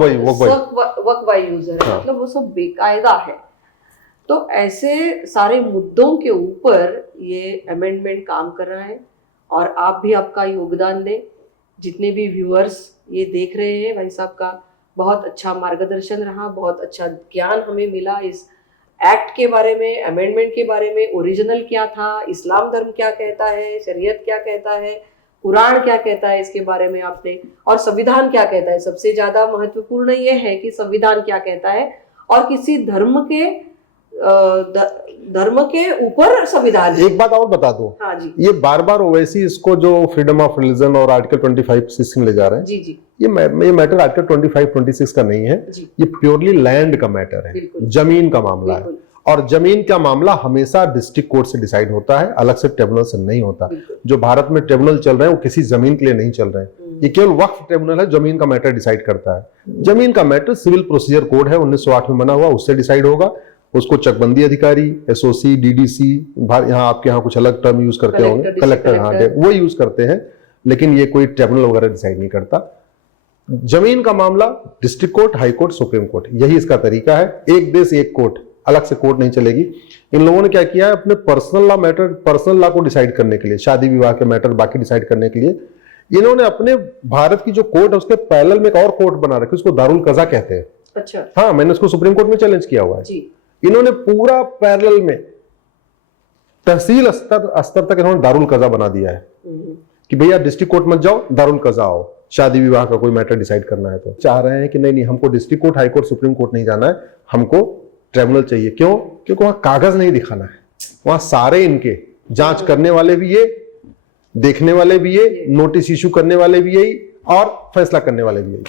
बाय यूजर है। मतलब वो सब बेकायदा है। तो ऐसे सारे मुद्दों के ऊपर ये अमेंडमेंट काम कर रहा है, और आप भी आपका योगदान दें। जितने भी व्यूअर्स ये देख रहे हैं, भाई साहब का बहुत अच्छा मार्गदर्शन रहा, बहुत अच्छा ज्ञान हमें मिला इस एक्ट के बारे में, अमेंडमेंट के बारे में। ओरिजिनल क्या था, इस्लाम धर्म क्या कहता है, शरीयत क्या कहता है, कुरान क्या कहता है इसके बारे में आपने, और संविधान क्या कहता है। सबसे ज्यादा महत्वपूर्ण ये है कि संविधान क्या कहता है, और किसी धर्म के ऊपर संविधान। एक बात और बता दो। हाँ जी। ये बार ओवैसी इसको जो फ्रीडम ऑफ रिलीजन और आर्टिकल 25 ले जा रहे हैं, जी जी, ये मैटर आर्टिकल 25-26 का नहीं है जी। ये प्योरली लैंड का मैटर है, जमीन का मामला है, और जमीन का मामला हमेशा डिस्ट्रिक्ट कोर्ट से डिसाइड होता है, अलग से ट्रिब्यूनल से नहीं होता। जो भारत में ट्रिब्यूनल चल रहे हैं वो किसी जमीन के लिए नहीं चल रहे हैं, ये केवल वक्फ ट्रिब्यूनल है, जमीन का मैटर डिसाइड करता है। जमीन का मैटर सिविल प्रोसीजर कोड है 1908 में बना हुआ, उससे डिसाइड होगा। उसको चकबंदी अधिकारी, एसओसी, डीडीसी, यहाँ आपके यहाँ कुछ अलग टर्म यूज करते होंगे, कलेक्टर, हाँ वो यूज करते हैं, लेकिन ये कोई ट्रिब्यूनल वगैरह डिसाइड नहीं करता। जमीन का मामला district court, high court, supreme court, यही इसका तरीका है। एक देश एक कोर्ट, अलग से कोर्ट नहीं चलेगी। इन लोगों ने क्या किया है, अपने personal law matter, personal law को डिसाइड करने के लिए, शादी विवाह के मैटर बाकी डिसाइड करने के लिए, इन्होंने अपने भारत की जो कोर्ट है उसके पैरेलल में एक और कोर्ट बना रखी, उसको दारुल कज़ा कहते हैं। अच्छा। हाँ, मैंने उसको सुप्रीम कोर्ट में चैलेंज किया हुआ है जी। इन्होंने पूरा पैरेलल में तहसील स्तर तक इन्होंने दारुल कज़ा बना दिया है कि भैया डिस्ट्रिक्ट कोर्ट मत जाओ, दारुल कज़ा आओ, शादी विवाह का कोई मैटर डिसाइड करना है तो। चाह रहे हैं कि नहीं हमको district court, high court, supreme court नहीं जाना है, हमको ट्रिब्यूनल चाहिए। क्यों? क्योंकि वहां कागज नहीं दिखाना है, वहां सारे इनके जांच करने वाले भी ये, देखने वाले भी ये, नोटिस इशू करने वाले भी यही, और फैसला करने वाले भी यही।